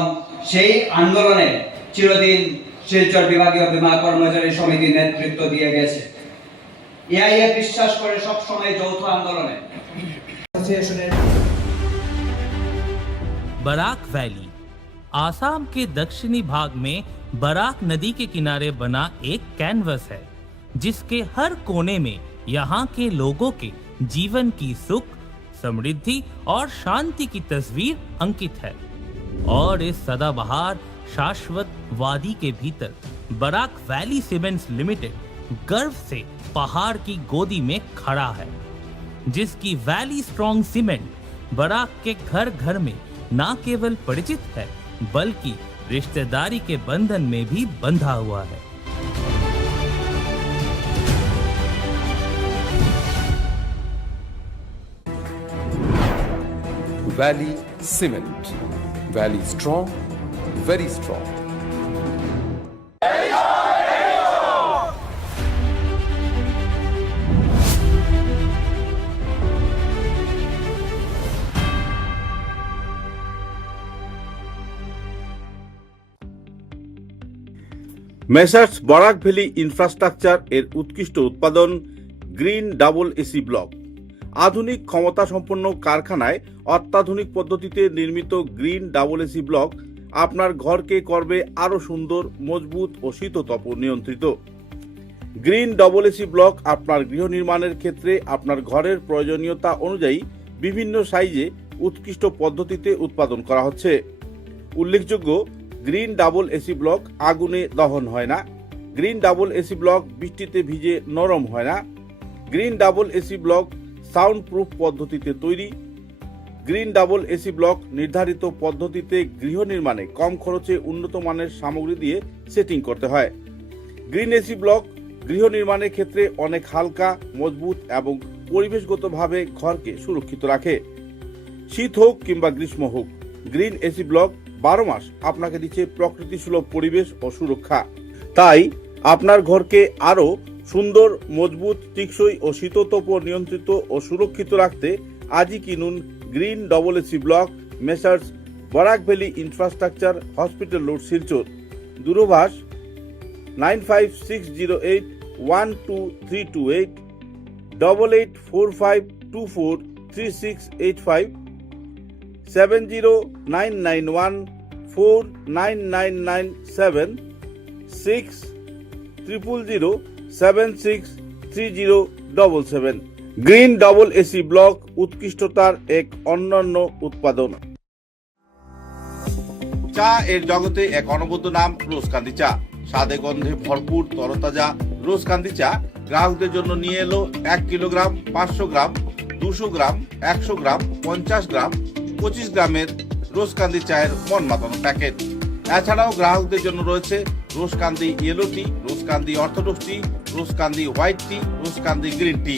সেই আন্দোলনে চিরদিন শিলচর বিভাগীয় বীমা কর্মচারী সমিতি নেতৃত্ব দিয়ে গেছে। এআইএ বিশ্বাস করে সব সময় যৌথ আন্দোলনে। बराक वैली आसाम के दक्षिणी भाग में बराक नदी के किनारे बना एक कैनवस है, जिसके हर कोने में यहाँ के लोगों के जीवन की सुख, समृद्धि और शांति की तस्वीर अंकित है। और इस सदाबहार शाश्वत वादी के भीतर बराक वैली सीमेंट्स लिमिटेड गर्व से पहाड़ की गोदी में खड़ा है, जिसकी वैली स्ट्रॉन्ग सीमेंट बराक के घर घर में न केवल परिचित है, बल्कि रिश्तेदारी के बंधन में भी बंधा हुआ है। Valley Cement. Valley strong, very strong. Messrs Barak valley infrastructure এর উৎকৃষ্ট উৎপাদন গ্রিন ডাবল এসি ব্লক। আধুনিক ক্ষমতা সম্পন্ন কারখানায় অত্যাধুনিক পদ্ধতিতে নির্মিত গ্রিন ডাবল এসি ব্লক আপনার ঘরকে করবে আরো সুন্দর, মজবুত ও শীততাপ নিয়ন্ত্রিত। গ্রিন ডাবল এসি ব্লক আপনার গৃহ নির্মাণের ক্ষেত্রে আপনার ঘরের প্রয়োজনীয়তা অনুযায়ী বিভিন্ন সাইজে উৎকৃষ্ট পদ্ধতিতে উৎপাদন করা হচ্ছে। উল্লেখযোগ্য, গ্রিন ডাবল এসি ব্লক আগুনে দহন হয় না। গ্রিন ডাবল এসি ব্লক বৃষ্টিতে ভিজে নরম হয় না। Green double AC block sound proof পদ্ধতিতে তৈরি। গ্রিন ডাবল এসি ব্লক নির্ধারিত পদ্ধতিতে গৃহ নির্মাণে কম খরচে উন্নত মানের সামগ্রী দিয়ে সেটিং করতে হয়। গ্রিন এসি ব্লক গৃহ নির্মাণের ক্ষেত্রে অনেক হালকা, মজবুত এবং পরিবেশগতভাবে ঘরকে সুরক্ষিত রাখে। শীত হোক কিংবা গ্রীষ্ম হোক, গ্রিন এসি ব্লক 12 মাস আপনাকে দিচ্ছে প্রকৃতি সুলভ পরিবেশ ও সুরক্ষা। তাই আপনার ঘরকে আরো সুন্দর, মজবুত, টেকসই ও শীততাপ নিয়ন্ত্রিত ও সুরক্ষিত রাখতে আজই কিনুন green double AC block, messrs Barak valley infrastructure, hospital road, Silchar. দূরভাষ 9560812328, 8845243685, 70991499997, 6000763077। গ্রিন ডাবল এসি ব্লক উৎকৃষ্টতার এক অনন্য উৎপাদন। চা এর জগতে এক অনবদ্য নাম রোজকান্দি চা। স্বাদে গন্ধে ভরপুর তরতাজা রোজকান্দি চা গ্রাহকদের জন্য নিয়ে এলো 1 কিলোগ্রাম, 500 গ্রাম, 200 গ্রাম, 100 গ্রাম, 50 গ্রাম, 25 গ্রামের রোজকান্দি চায়ের মন মাতানো প্যাকেট। এছাড়াও গ্রাহকদের জন্য রয়েছে রোজকান্দি ইয়েলো টি, রোজকান্দি অর্থোডক্স টি, রোজকান্দি হোয়াইট টি, রোজকান্দি গ্রিন টি।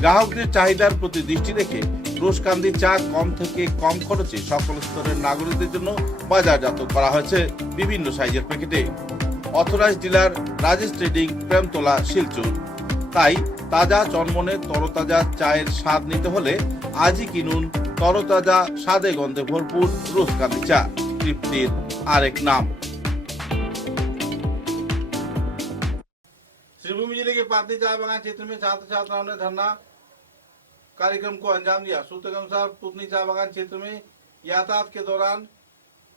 গ্রাহকদের চাহিদার প্রতি দৃষ্টি রেখে রোজকান্দি চা কম থেকে কম খরচে সকল স্তরের নাগরিকদের জন্য বাজারজাত করা হয়েছে বিভিন্ন সাইজের প্যাকেটে। Authorise dealer Rajesh trading, Premtala, Silchar. তাই তাজা চনমনে তরতাজা চায়ের স্বাদ নিতে হলে আজই কিনুন তরতাজা, স্বাদে গন্ধে ভরপুর রোজকান্দি চা, তৃপ্তির আরেক নাম। श्रीभूमि जिले के पाथली चाय बागान क्षेत्र में छात्र छात्राओं ने धरना कार्यक्रम को अंजाम दिया। सूत्र के अनुसार पुतनी चाय बागान क्षेत्र में यातायात के दौरान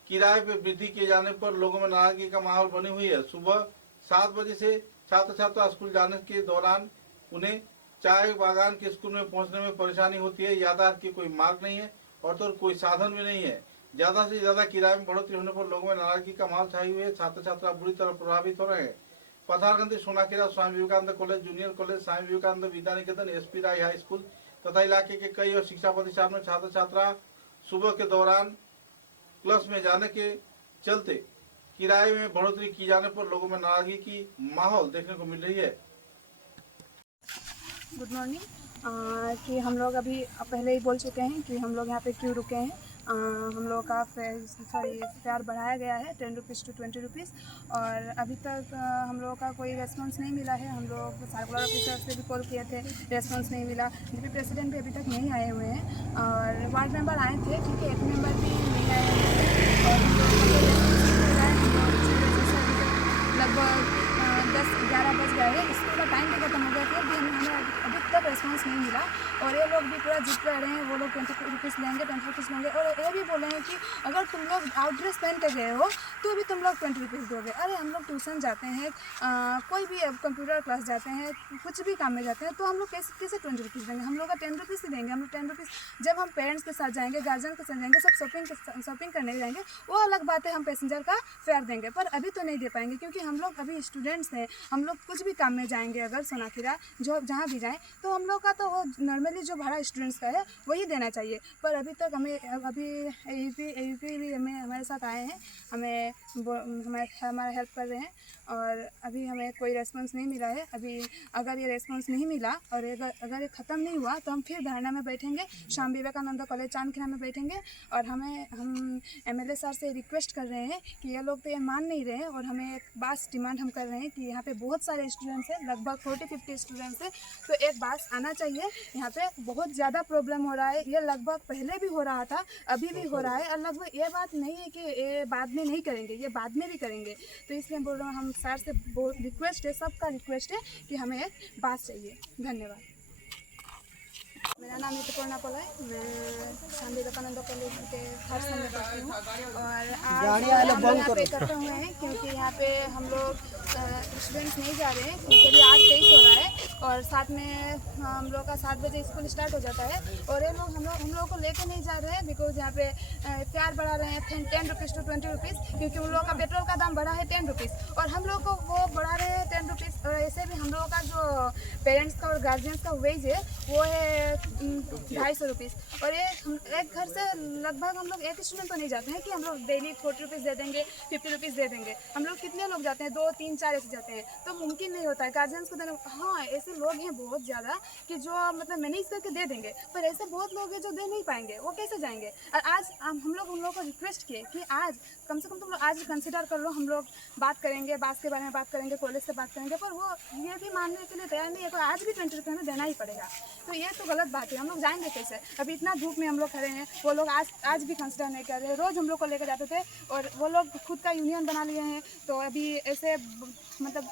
किराए पे वृद्धि किए जाने पर लोगों में नाराजगी का माहौल बनी हुई है। सुबह 7 बजे से छात्र छात्रा स्कूल जाने के दौरान उन्हें चाय बागान के स्कूल में पहुंचने में परेशानी होती है। यातायात की कोई मार्ग नहीं है और तो कोई साधन भी नहीं है। ज्यादा से ज्यादा किराए में बढ़ोतरी होने पर लोगों में नाराजगी का माहौल छाई हुई है। छात्र छात्रा बुरी तरह प्रभावित हो रहे हैं। पथारगंदी, सोनाखेड़ा, Swami Vivekananda college, junior college, Swami Vivekananda Vidya Niketan, SP राय हाई स्कूल तथा इलाके के कई और शिक्षा प्रतिष्ठान में छात्र छात्रा सुबह के दौरान क्लास में जाने के चलते किराए में बढ़ोतरी की जाने पर लोगों में नाराजगी की माहौल देखने को मिल रही है। Good morning. कि हम लोग अभी पहले ही बोल चुके हैं कि हम लोग यहाँ पे क्यों रुके हैं। हम लोग का फेयर बढ़ाया गया है 10 रुपीज़ to 20 रुपीज़ और अभी तक हम लोगों का कोई रेस्पॉन्स नहीं मिला है। हम लोग सर्कुलर ऑफिसर से भी कॉल किए थे, रेस्पॉन्स नहीं मिला। डिप्टी प्रेसिडेंट भी अभी तक नहीं आए हुए हैं और वार्ड मेंबर आए थे क्योंकि एक मेंबर भी नहीं आए हैं और हम लोग लगभग 10-11 बज गए हैं। स्कूल का टाइम भी खत्म हो गया, फिर भी हमें अभी तक रेस्पॉन्स नहीं मिला और ये लोग भी पूरा जिद कर रहे हैं। वो लोग 20 रुपीज़ लेंगे, 20 रुपीज़ लेंगे और ये भी बोले हैं कि अगर तुम लोग आउट ड्रेस पहन के गए हो तो भी तुम लोग 20 रुपीज़ दोगे। अरे हम लोग ट्यूशन जाते हैं, कोई भी कंप्यूटर क्लास जाते हैं, कुछ भी काम में जाते हैं तो हम लोग कैसे 20 रुपीज़ देंगे? हम लोग का 10 रुपीज़ ही देंगे। हम लोग 10 रुपीज़ जब हम पेरेंट्स के साथ जाएंगे, गार्जियन के साथ जाएंगे, सब शॉपिंग करने जाएंगे, वो अलग बात है, हम पैसेंजर का फेयर देंगे। पर अभी तो नहीं दे पाएंगे क्योंकि हम लोग अभी स्टूडेंट्स हैं। हम लोग कुछ भी काम में जाएंगे, अगर सोनाखेड़ा जो जहाँ भी जाएँ तो हम लोग का तो वो नॉर्मली जो भाड़ा स्टूडेंट्स का है वही देना चाहिए। पर अभी तक हमें अभी AUP भी हमारे साथ आए हैं, हमारा हेल्प कर रहे हैं और अभी हमें कोई रेस्पॉन्स नहीं मिला है। अभी अगर ये रेस्पॉन्स नहीं मिला और अगर ये ख़त्म नहीं हुआ तो हम फिर धरना में बैठेंगे, स्वामी विवेकानंद कॉलेज चांदखेड़ा में बैठेंगे और हम MLA सर से रिक्वेस्ट कर रहे हैं कि ये लोग तो ये मान नहीं रहे हैं और हमें एक बात डिमांड हम कर रहे हैं कि यहाँ पे बहुत सारे स्टूडेंट्स हैं, लगभग 40-50 स्टूडेंट्स हैं। तो एक बात आना चाहिए, यहाँ पे बहुत ज़्यादा प्रॉब्लम हो रहा है। ये लगभग पहले भी हो रहा था, अभी भी हो रहा है, और लगभग ये बात नहीं है कि ये बाद में नहीं करेंगे, ये बाद में भी करेंगे। तो इसलिए बोल रहा हूँ, हम सर से बहुत रिक्वेस्ट है, सबका रिक्वेस्ट है कि हमें एक बात चाहिए। धन्यवाद। मेरा नाम ऋतुपर्णा पल है, मैं स्वामी विवेकानंद कॉलेज के थर्ड सेम में पढ़ती हूँ। और आज हम लोग यहाँ पे इकट्ठे हुए हैं क्योंकि यहाँ पे हम लोग स्टूडेंट्स नहीं जा रहे हैं, क्योंकि अभी 8:23 हो रहा है और साथ में हम लोग का 7 बजे स्कूल स्टार्ट हो जाता है। और ये लोग हम लोग को लेके नहीं जा रहे हैं बिकॉज यहाँ पे फेयर बढ़ा रहे हैं 10 रुपीज़ to 20 रुपीज़, क्योंकि उन लोगों का पेट्रोल का दाम बढ़ा है 10 रुपीज़ और हम लोग को वो बढ़ा रहे हैं 10 रुपीज़। और ऐसे भी हम लोगों का जो पेरेंट्स का और गार्जियंस का वेज है वो है 250 रुपीज़। और ये एक घर से लगभग हम लोग एक स्टूडेंट तो नहीं जाते हैं कि हम लोग डेली 40 रुपीज़ दे देंगे, 50 रुपीज़ दे देंगे। हम लोग कितने लोग जाते हैं, 2, 3, 4 ऐसे जाते हैं, तो मुमकिन नहीं होता है गार्जियंस को देना। हाँ, ऐसे लोग हैं बहुत ज़्यादा कि जो मतलब मैनेज करके दे देंगे, पर ऐसे बहुत लोग हैं जो दे नहीं पाएंगे, वो कैसे जाएंगे। और आज हम लोग उन लोगों को रिक्वेस्ट किए कि आज कम से कम तुम लोग आज कंसिडर कर लो, हम लोग बात करेंगे, बात के बारे में बात करेंगे, कॉलेज से बात करेंगे, पर वो ये भी मानने के लिए तैयार नहीं है। तो आज भी 20 रुपये हमें देना ही पड़ेगा, तो ये तो गलत बात है। हम लोग जाएंगे कैसे? अभी इतना धूप में हम लोग खड़े हैं, वो लोग आज भी कंसिडर नहीं कर रहे। रोज़ हम लोग को लेकर जाते थे और वो लोग खुद का यूनियन बना लिए हैं, तो अभी ऐसे मतलब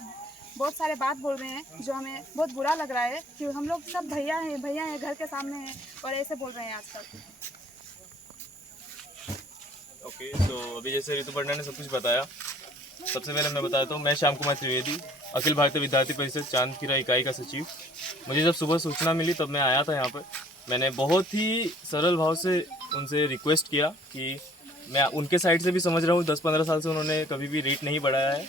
बहुत सारे बात बोल रहे हैं जो हमें बहुत बुरा लग रहा है कि हम लोग सब भैया हैं, घर के सामने हैं और ऐसे बोल रहे हैं आजकल। ओके, तो अभी जैसे ऋतुपर्णा ने सब कुछ बताया, सबसे पहले मैं बताता हूँ, मैं श्याम कुमार त्रिवेदी, अखिल भारतीय विद्यार्थी परिषद चांदखीरा इकाई का सचिव। मुझे जब सुबह सूचना मिली तब मैं आया था यहाँ पर। मैंने बहुत ही सरल भाव से उनसे रिक्वेस्ट किया कि मैं उनके साइड से भी समझ रहा हूँ 10-15 साल से उन्होंने कभी भी रेट नहीं बढ़ाया है,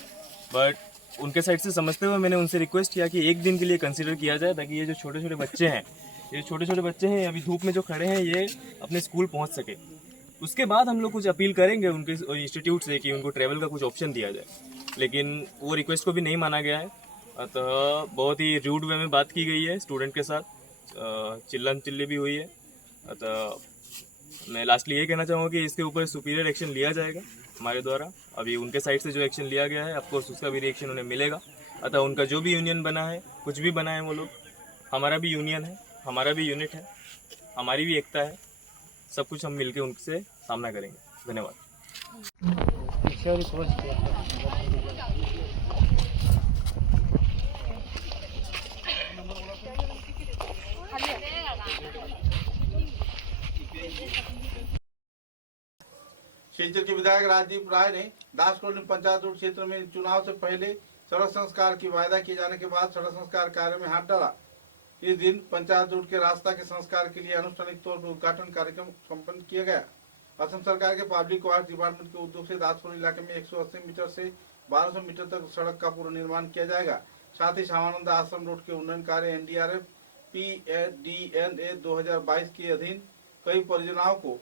बट उनके साइड से समझते हुए मैंने उनसे रिक्वेस्ट किया कि एक दिन के लिए कंसिडर किया जाए, ताकि ये जो छोटे छोटे बच्चे हैं अभी धूप में जो खड़े हैं, ये अपने स्कूल पहुँच सके। उसके बाद हम लोग कुछ अपील करेंगे उनके इंस्टीट्यूट से कि उनको ट्रैवल का कुछ ऑप्शन दिया जाए, लेकिन वो रिक्वेस्ट को भी नहीं माना गया है। अतः बहुत ही रूड वे में बात की गई है स्टूडेंट के साथ, चिल्लम चिल्ली भी हुई है। अतः मैं लास्टली ये कहना चाहूँगा कि इसके ऊपर सुपीरियर एक्शन लिया जाएगा हमारे द्वारा। अभी उनके साइड से जो एक्शन लिया गया है, ऑफकोर्स उसका भी रिएक्शन उन्हें मिलेगा। अतः उनका जो भी यूनियन बना है, कुछ भी बना है वो लोग, हमारा भी यूनियन है, हमारा भी यूनिट है, हमारी भी एकता है, सब कुछ हम मिलकर उनसे सामना करेंगे। धन्यवाद। सिलचर के विधायक राजदीप राय ने दास कॉलोनी पंचायत रोड क्षेत्र में चुनाव से पहले सड़क संस्कार की वायदा किए जाने के बाद सड़क संस्कार कार्य में हाथ डाला। इस दिन पंचायत रोड के रास्ता के संस्कार के लिए अनुष्ठानिक तौर पर उद्घाटन कार्यक्रम संपन्न किया गया। असम सरकार के पब्लिक वर्क्स डिपार्टमेंट के उद्योग से दास कॉलोनी इलाके में 180 मीटर से 1200 मीटर तक सड़क का पुनर्निर्माण किया जाएगा। साथ ही श्यामानंद आश्रम रोड के उन्नयन कार्य NDRF PDNA 2022 के अधीन कई परियोजनाओं को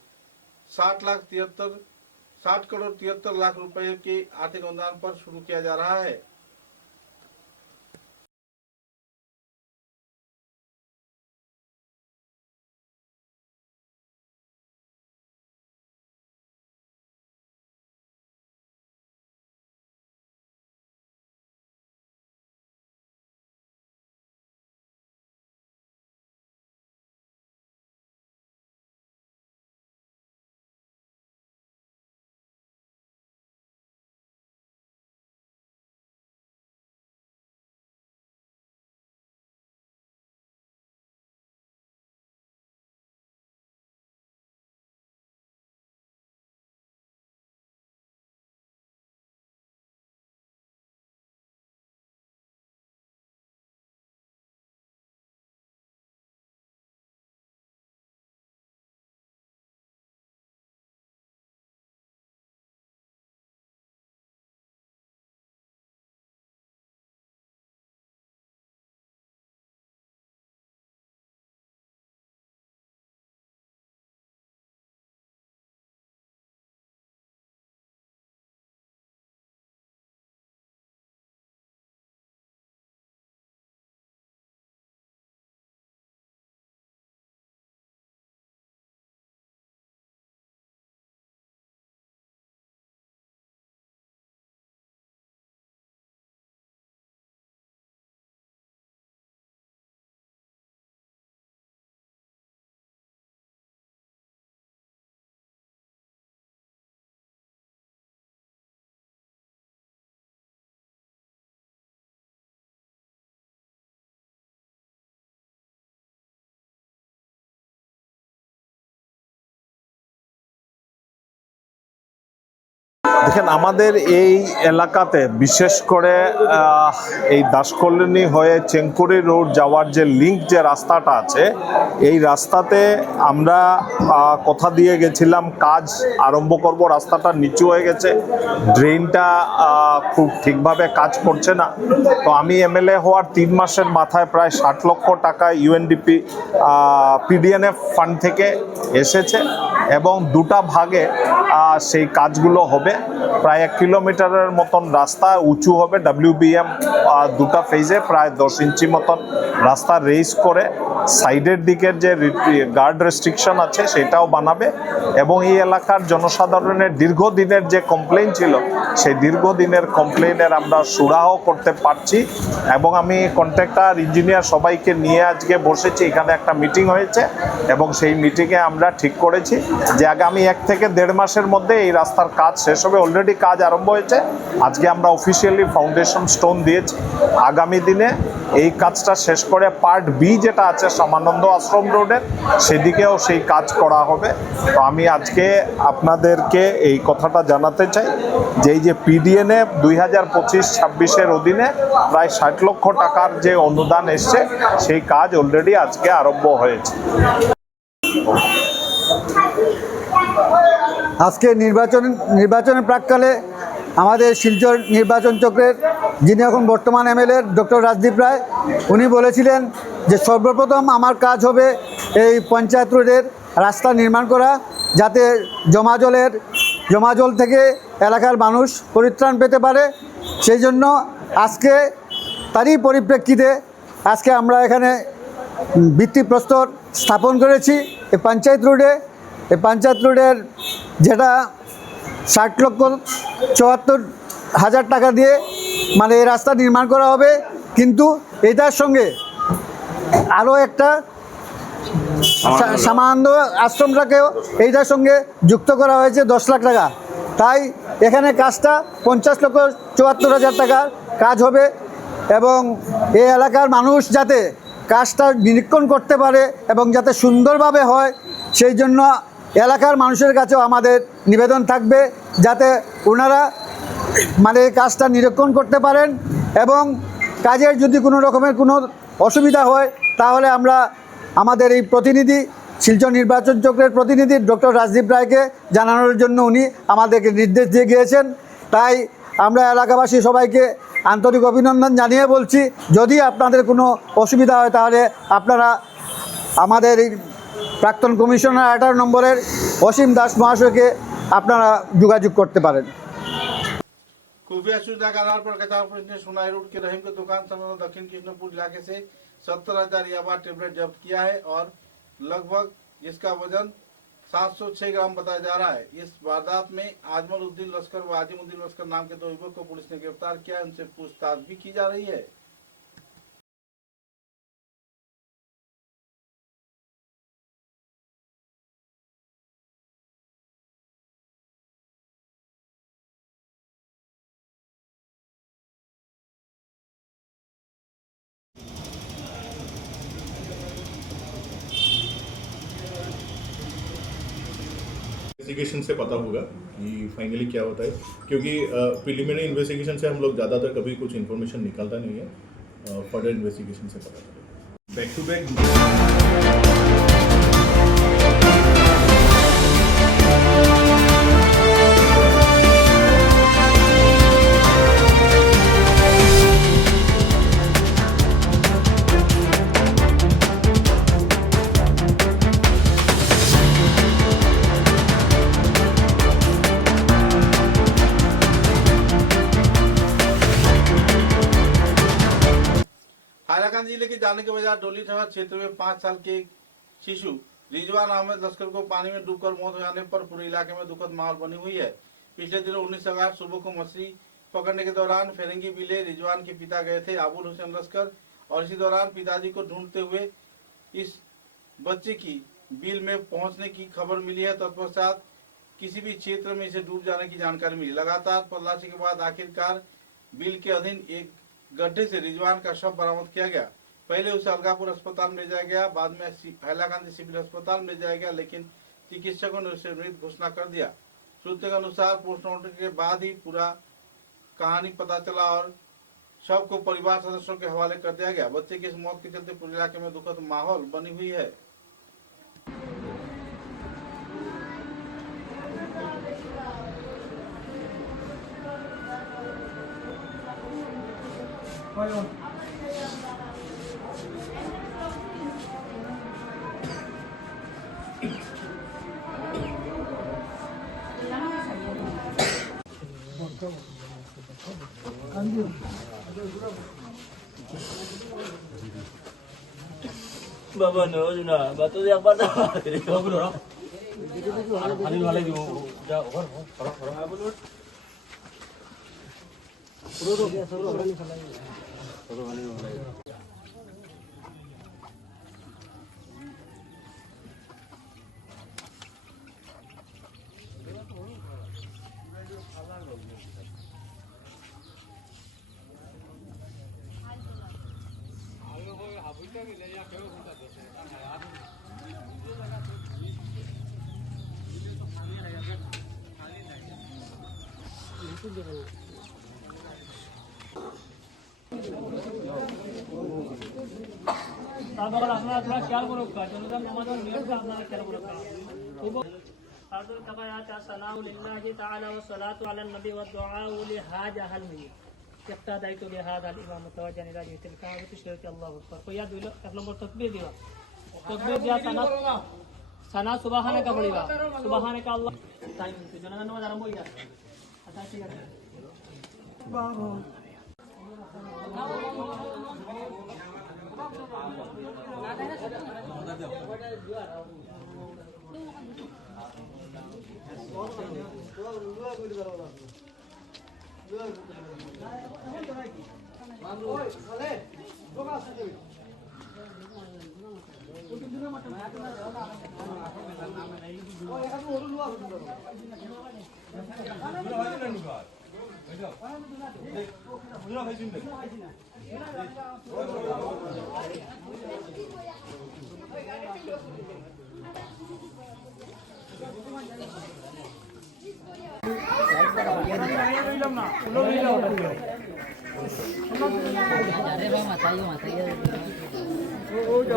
60 करोड़ 73 लाख रुपए के आर्थिक अनुदान पर शुरू किया जा रहा है। দেখেন আমাদের এই এলাকাতে বিশেষ করে এই দাসকলোনি হয়ে চেঙ্কুরি রোড যাওয়ার যে লিঙ্ক যে রাস্তাটা আছে এই রাস্তাতে আমরা কথা দিয়ে গেছিলাম কাজ আরম্ভ করব। রাস্তাটা নিচু হয়ে গেছে, ড্রেনটা খুব ঠিকভাবে কাজ করছে না। তো আমি এমএলএ হওয়ার 3 মাসের মাথায় প্রায় 60 লক্ষ টাকা ইউএনডিপি পিডিএনএফ ফান্ড থেকে এসেছে এবং 2টা ভাগে সেই কাজগুলো হবে। প্রায় 1 কিলোমিটারের মতন রাস্তা উঁচু হবে, WBM 2টা ফেজে প্রায় 10 ইঞ্চি মতন রাস্তা রেইজ করে সাইডের দিকের যে গার্ড রেস্ট্রিকশন আছে সেটাও বানাবে এবং এই এলাকার জনসাধারণের দীর্ঘদিনের যে কমপ্লেইন ছিল সেই দীর্ঘদিনের কমপ্লেইনের আমরা সুরাহ করতে পারছি এবং আমি কন্ট্রাক্টর ইঞ্জিনিয়ার সবাইকে নিয়ে আজকে বসেছি। এখানে একটা মিটিং হয়েছে এবং সেই মিটিংয়ে আমরা ঠিক করেছি যে আগামী 1 থেকে 1.5 মাসের মধ্যে এই রাস্তার কাজ শেষ হবে। অলরেডি কাজ আরম্ভ হয়েছে, আজকে আমরা অফিসিয়ালি ফাউন্ডেশন স্টোন দিয়েছি। আগামী দিনে এই কাজটা শেষ করে পার্ট বি যেটা আছে সামানন্দ আশ্রম রোডের সেদিকেও সেই কাজ করা হবে। তো আমি আজকে আপনাদেরকে এই কথাটা জানাতে চাই যে এই যে পিডিএনএফ 2025-26-এর অধীনে প্রায় 60 লক্ষ টাকার যে অনুদান এসছে সেই কাজ অলরেডি আজকে আরম্ভ হয়েছে। আজকে নির্বাচনের প্রাককালে আমাদের শিলচর নির্বাচন চক্রের যিনি এখন বর্তমান এমএলএ ডক্টর রাজদীপ রায় উনি বলেছিলেন যে সর্বপ্রথম আমার কাজ হবে এই পঞ্চায়েত রোডের রাস্তা নির্মাণ করা, যাতে জমাজল থেকে এলাকার মানুষ পরিত্রাণ পেতে পারে। সেই জন্য আজকে তারই পরিপ্রেক্ষিতে আজকে আমরা এখানে ভিত্তিপ্রস্তর স্থাপন করেছি এই পঞ্চায়েত রোডের যেটা 60,74,000 টাকা দিয়ে মানে এই রাস্তা নির্মাণ করা হবে। কিন্তু এটার সঙ্গে আরও একটা সামান্য আশ্রমটাকেও এইটার সঙ্গে যুক্ত করা হয়েছে 10 লাখ টাকা। তাই এখানে কাজটা 50,74,000 টাকার কাজ হবে এবং এই এলাকার মানুষ যাতে কাজটা নিরীক্ষণ করতে পারে এবং যাতে সুন্দরভাবে হয় সেই জন্য এলাকার মানুষের কাছেও আমাদের নিবেদন থাকবে যাতে ওনারা মানে এই কাজটা নিরীক্ষণ করতে পারেন এবং কাজের যদি কোনো রকমের কোনো অসুবিধা হয় তাহলে আমরা আমাদের এই প্রতিনিধি শিলচর নির্বাচন চক্রের প্রতিনিধি ডক্টর রাজদীপ রায়কে জানানোর জন্য উনি আমাদেরকে নির্দেশ দিয়ে গিয়েছেন। তাই আমরা এলাকাবাসী সবাইকে আন্তরিক অভিনন্দন জানিয়ে বলছি, যদি আপনাদের কোনো অসুবিধা হয় তাহলে আপনারা আমাদের এই প্রাক্তন কমিশনার 18 নম্বরের অসীম দাস মহাশয়কে আপনারা যোগাযোগ করতে পারেন। खुफिया सूचना के आधार पर कचार पुलिस ने सुनाई रोड के रहीम की दुकान समेत दक्षिण कृष्णपुर इलाके से 70,000 याबा टेबलेट जब्त किया है और लगभग जिसका वजन 706 ग्राम बताया जा रहा है। इस वारदात में आजमलउद्दीन लश्कर व आजिमुद्दीन लश्कर नाम के 2 युवक को पुलिस ने गिरफ्तार किया है। उनसे पूछताछ भी की जा रही है। इन्वेस्टिगेशन से पता होगा कि फाइनली क्या होता है, क्योंकि प्रिलिमिनरी इन्वेस्टिगेशन से हम लोग ज़्यादातर कभी कुछ इन्फॉर्मेशन निकलता नहीं है। फर्दर इन्वेस्टिगेशन से पता चलेगा। बैक टू बैक हाईलाकांड जिले के जाने के बजाय डोली थाना क्षेत्र में 5 साल के एक शिशु रिजवान अहमद लश्कर को पानी में डूबकर मौत हो जाने पर पूरे इलाके में दुखद माहौल बनी हुई है। पिछले दिनों 19 अगस्त सुबह को मछली पकड़ने के दौरान फेरंगी बिले रिजवान के पिता गए थे आबुल हुसैन लश्कर और इसी दौरान पिताजी को ढूंढते हुए इस बच्चे की बिल में पहुंचने की खबर मिली है। तत्पश्चात किसी भी क्षेत्र में इसे डूब जाने की जानकारी मिली। लगातार तलाशी के बाद आखिरकार बिल के अधीन एक गड्ढे से रिजवान का शव बरामद किया गया। पहले उसे अलगापुर अस्पताल में ले जाया गया, बाद में हैलाकांदी सिविल अस्पताल में ले जाया गया, लेकिन चिकित्सकों ने उसे मृत घोषणा कर दिया। सूत्र के अनुसार पोस्टमार्टम के बाद ही पूरा कहानी पता चला और शव को परिवार सदस्यों के हवाले कर दिया गया। बच्चे की इस मौत के चलते पूरे इलाके में दुखद माहौल बनी हुई है। Baba no na, batu yang pada. Baba no. Hari malam di jauh, orang. Sana subahana ka boliba subahana ka Allah time itu jangan nama dalam boya atas sih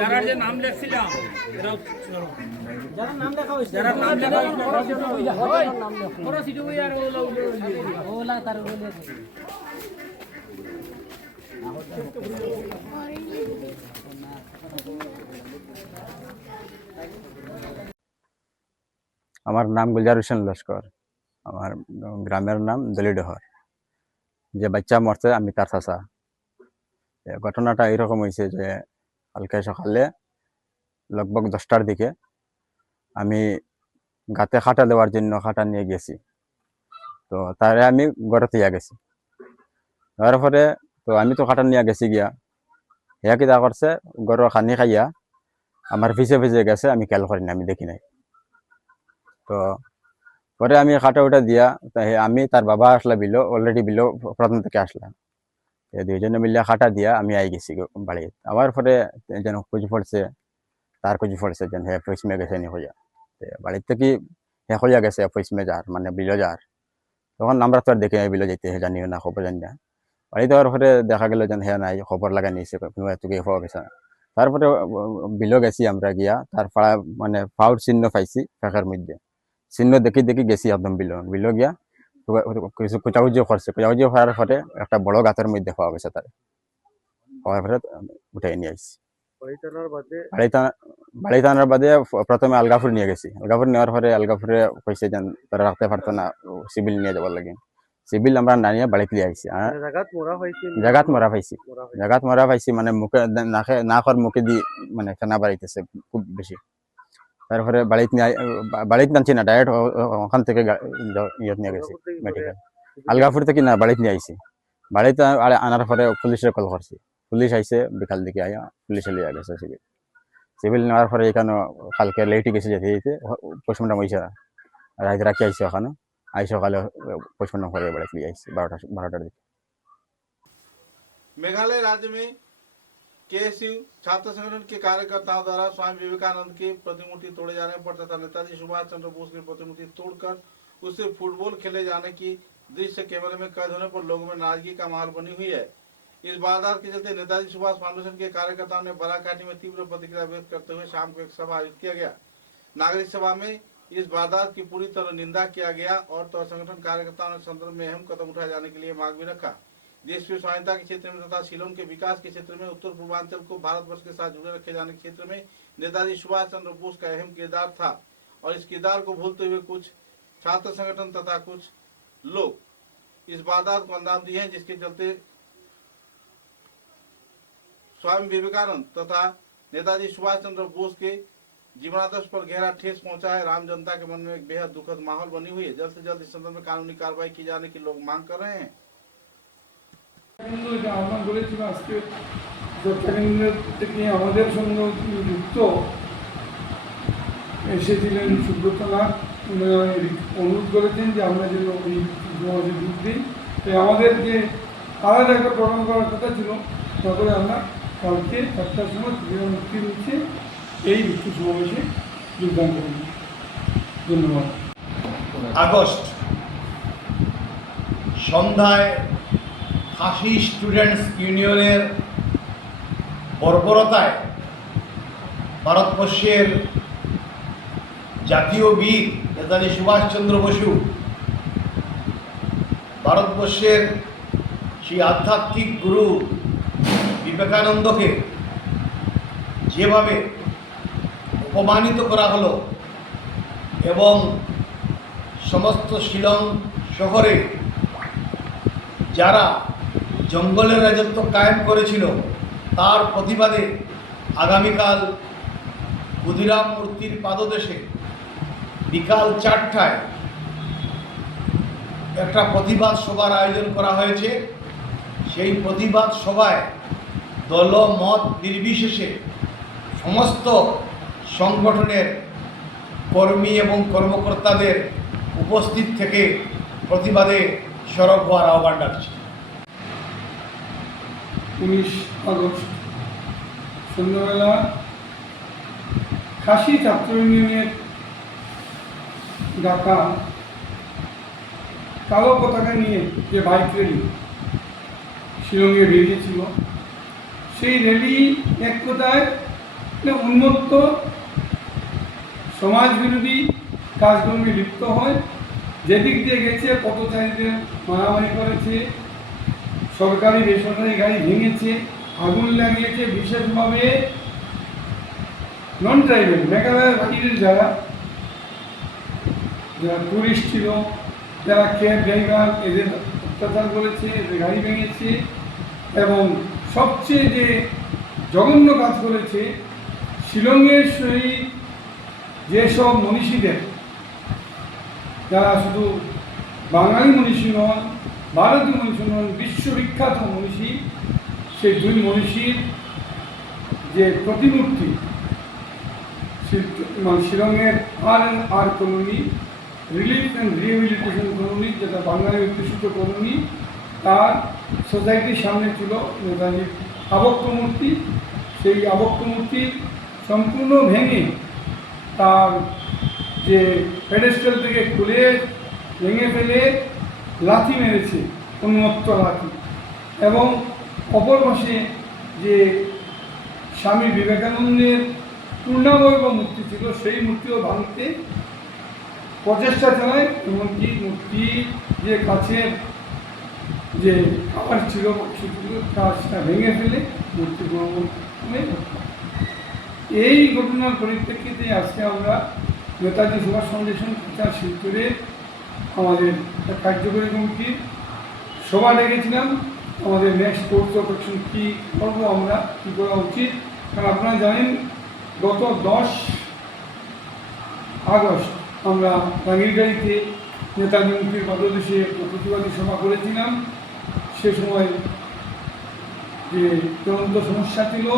যারা যে নাম লেখছিলাম যারা নাম লেখা হইছে যারা নাম লেখা হয় ওরা সিটি বই আর ওলা তার বলে আমার নাম গুলজার হোসেন লস্কর, আমার গ্রামের নাম দলিডহর। যে বাচ্চা মরছে আমি তার চাচা। ঘটনাটা এরকম হয়েছে যে কালকে সকালে লগভগ 10টার দিকে আমি গাতে খাটা দেওয়ার জন্য খাটা নিয়ে গেছি। তো তারে আমি ঘরে থেকে গেছি, যাওয়ার পরে তো আমি তো খাটা নিয়ে গেছি গিয়া হ্যাঁ কিতা করছে গরু খানি খাইয়া আমার ভিজে ভিজে গেছে, আমি খেয়াল করি না, আমি দেখি নাই। তো পরে আমি খাটা উঠা দিয়া আমি তার বাবা আসলা বিলো, অলরেডি বিলো প্রথম থেকে আসলাম, দুইজনে মিলে খাটা দিয়া আমি আই গেছি বাড়ি। আমার পরে যেন খুঁজ পড়ছে, তার খুঁজ পড়ছে যেন হ্যাঁ পয়সমে গেছে নি হইয়া বাড়ির থেকে হ্যাঁ হইয়া গেছে পয়সমে যার মানে বিলো যার। তখন আমরা তো আর দেখি বিলো যেতে জানিও না, খবর জানি না। বাড়ি দেওয়ার পরে দেখা গেল যেন হ্যাঁ নাই, খবর লাগা নিয়েছে কোনো এতকে হওয়া গেছে না। তারপরে বিলো গেছি আমরা গিয়া, তার পাড়া মানে পাউর চিহ্ন পাইছি কাকার মধ্যে, চিহ্ন দেখি দেখি গেছি একদম বিলো গিয়া কিছু কুচাকুচি করছে, কুচাকুচি করার পরে একটা বড় গাছের মধ্যে পাওয়া গেছে। তার পাওয়ার পরে উঠাই নিয়ে আসছি বাড়ি টানার বাদে। প্রথমে আলগাপুর নিয়ে গেছি, আলগাপুর নেওয়ার পরে আলগাপুরে কইছে যেন তারা রাখতে পারতো না, সিভিল নিয়ে যাবার লাগে। সিভিল আমরা না নিয়ে বাড়িতে নিয়ে আসছি। জাগাত মরা পাইছি মানে মুখে নাকের মুখে দিয়ে মানে ফেনা বাড়িতেছে খুব বেশি। তারপরে বাড়িতে নামছি না, ডাইরেক্ট ওখান থেকে ইয়ে নিয়ে গেছি মেডিকেল। আলগাপুর থেকে না বাড়িতে নিয়ে আইছি। বাড়িতে আনার পরে পুলিশের কল করছি, পুলিশ আইসে বিকাল দিকে আইয়া পুলিশে লিয়ে গেছে সিভিল। সিভিল নেওয়ার পরে এখানে কালকে লেটে গেছে যেতে যেতে পোস্টমর্টম হয়েছে, রাত রাখি আইসি ওখানে। আই সকালে পোস্টমর্টম করে বাড়িতে লিয়ে আইসি 12টার দিকে। मेघालय राज्य में केएसयू छात्र संगठन के कार्यकर्ताओं द्वारा स्वामी विवेकानंद की प्रतिमूर्ति तोड़े जाने पर तथा नेताजी सुभाष चंद्र बोस की प्रतिमूर्ति तोड़कर कुछ सिर्फ फुटबॉल खेले जाने की दृश्य कैमरे में कैद होने पर लोगों में नाराजगी का माहौल बनी हुई है। इस वारदात के चलते नेताजी सुभाष फाउंडेशन के कार्यकर्ताओं ने बराकाठी में तीव्र प्रतिक्रिया व्यक्त करते हुए शाम को एक सभा आयोजित किया गया। नागरिक सभा में इस वारदात की पूरी तरह निंदा किया गया और तो संगठन कार्यकर्ताओं ने संदर्भ में अहम कदम उठाए जाने के लिए मांग भी रखा। देश की स्वाधीनता के क्षेत्र में तथा शिलोंग के विकास के क्षेत्र में उत्तर पूर्वांचल को भारतवर्ष के साथ जुड़े रखे जाने के क्षेत्र में नेताजी सुभाष चंद्र बोस का अहम किरदार था और इस किरदार को भूलते हुए कुछ छात्र संगठन तथा कुछ लोग इस वारदात को अंजाम दिए हैं, जिसके चलते स्वामी विवेकानंद तथा नेताजी सुभाष चंद्र बोस के जीवनादर्श पर गहरा ठेस पहुंचा है। राम जनता के मन में एक बेहद दुखद माहौल बनी हुई है। जल्द से जल्द इस संदर्भ में कानूनी कार्रवाई की जाने की लोग मांग कर रहे हैं। আমরা বলেছিলাম আজকে যথাকেন্দ্রের থেকে আমাদের সঙ্গে যুক্ত এসেছিলেন সুব্রতনাথ, অনুরোধ করেছেন যে আমরা যেন এই সমাজে যোগ দিই। তাই আমাদের যে আলাদা একটা প্রোগ্রাম করার কথা ছিল, তারপরে আমরা কালকে 7টার সময় মুক্তির হচ্ছে এই মৃত্যু সমাবেশে যোগদান করব। ধন্যবাদ। আগস্ট সন্ধ্যায় খাসি স্টুডেন্টস ইউনিয়নের বর্বরতায় ভারতবর্ষের জাতীয় বীর নেতাজি সুভাষচন্দ্র বসু ভারতবর্ষের সেই আধ্যাত্মিক গুরু বিবেকানন্দকে যেভাবে অপমানিত করা হলো এবং সমস্ত শিলং শহরে যারা জঙ্গলের রাজত্ব কায়েম করেছিল তার প্রতিবাদে আগামীকাল ক্ষুদিরাম মূর্তির পাদদেশে বিকাল 4টায় একটা প্রতিবাদ সভার আয়োজন করা হয়েছে। সেই প্রতিবাদ সভায় দল মত নির্বিশেষে সমস্ত সংগঠনের কর্মী এবং কর্মকর্তাদের উপস্থিত থেকে প্রতিবাদে সরব হওয়ার আহ্বান রাখছি। 19 আগস্ট সন্ধ্যাবেলা খাসি ছাত্র ইউনিয়নের ডাকা কালো পতাকা নিয়ে যে বাইক র্যালি শিলংয়ে বেরিয়েছিল, সেই র্যালি এক কথায় উন্মত্ত সমাজ বিরোধী কাজকর্মে লিপ্ত হয়। যেদিক দিয়ে গেছে পথচারীদের মারামারি করেছে, সরকারি বেসরকারি গাড়ি ভেঙেছে, আগুন লাগিয়েছে। বিশেষভাবে নন ট্রাইবেল মেঘালয়ের বাহিরের যারা টুরিস্ট ছিল, যারা ক্যাব ড্রাইভার, এদের অত্যাচার করেছে, এদের গাড়ি ভেঙেছে এবং সবচেয়ে যে জঘন্য কাজ করেছে শিলংয়ের সহিত যেসব মনীষীদের, যারা শুধু বাঙালি মনীষী নন, ভারতীয় মনীষী নন, বিশ্ববিখ্যাত মনীষী, সেই দুই মনীষীর যে প্রতিমূর্তি শিলংয়ের আর colony relief and rehabilitation colony, যেটা বাঙালি অধ্যুষিত কলোনি, তার সোসাইটির সামনে ছিল নেতাজির আবক্ষ মূর্তি। সেই আবক্ষ মূর্তির সম্পূর্ণ ভেঙে তার যে পেডেস্টাল থেকে খুলে ভেঙে ফেলে লাথি মেরেছে, উন্মত্ত লাথি। এবং অপর পাশে যে স্বামী বিবেকানন্দের পূর্ণাবয়ব মূর্তি ছিল, সেই মূর্তিও ভাঙতে প্রচেষ্টা চালায়। এমনকি মূর্তি যে কাছের যে খাবার ছিল, কাজটা ভেঙে ফেলে মূর্তি এই ঘটনার পরিপ্রেক্ষিতে আজকে আমরা নেতাজি সুভাষ ফাউন্ডেশন প্রচার শিল্পের আমাদের কার্যকরী কমিটির সভা ডেকেছিলাম। আমাদের নেক্সট কোর্স অফ অ্যাকশন কী করবো, আমরা কী করা উচিত। কারণ আপনারা জানেন গত 10 আগস্ট আমরা রাঙ্গিরগাড়িতে নেতাজি মূর্তির পাদদেশে প্রতিবাদী সভা করেছিলাম। সে সময় যে চূড়ান্ত সমস্যা ছিল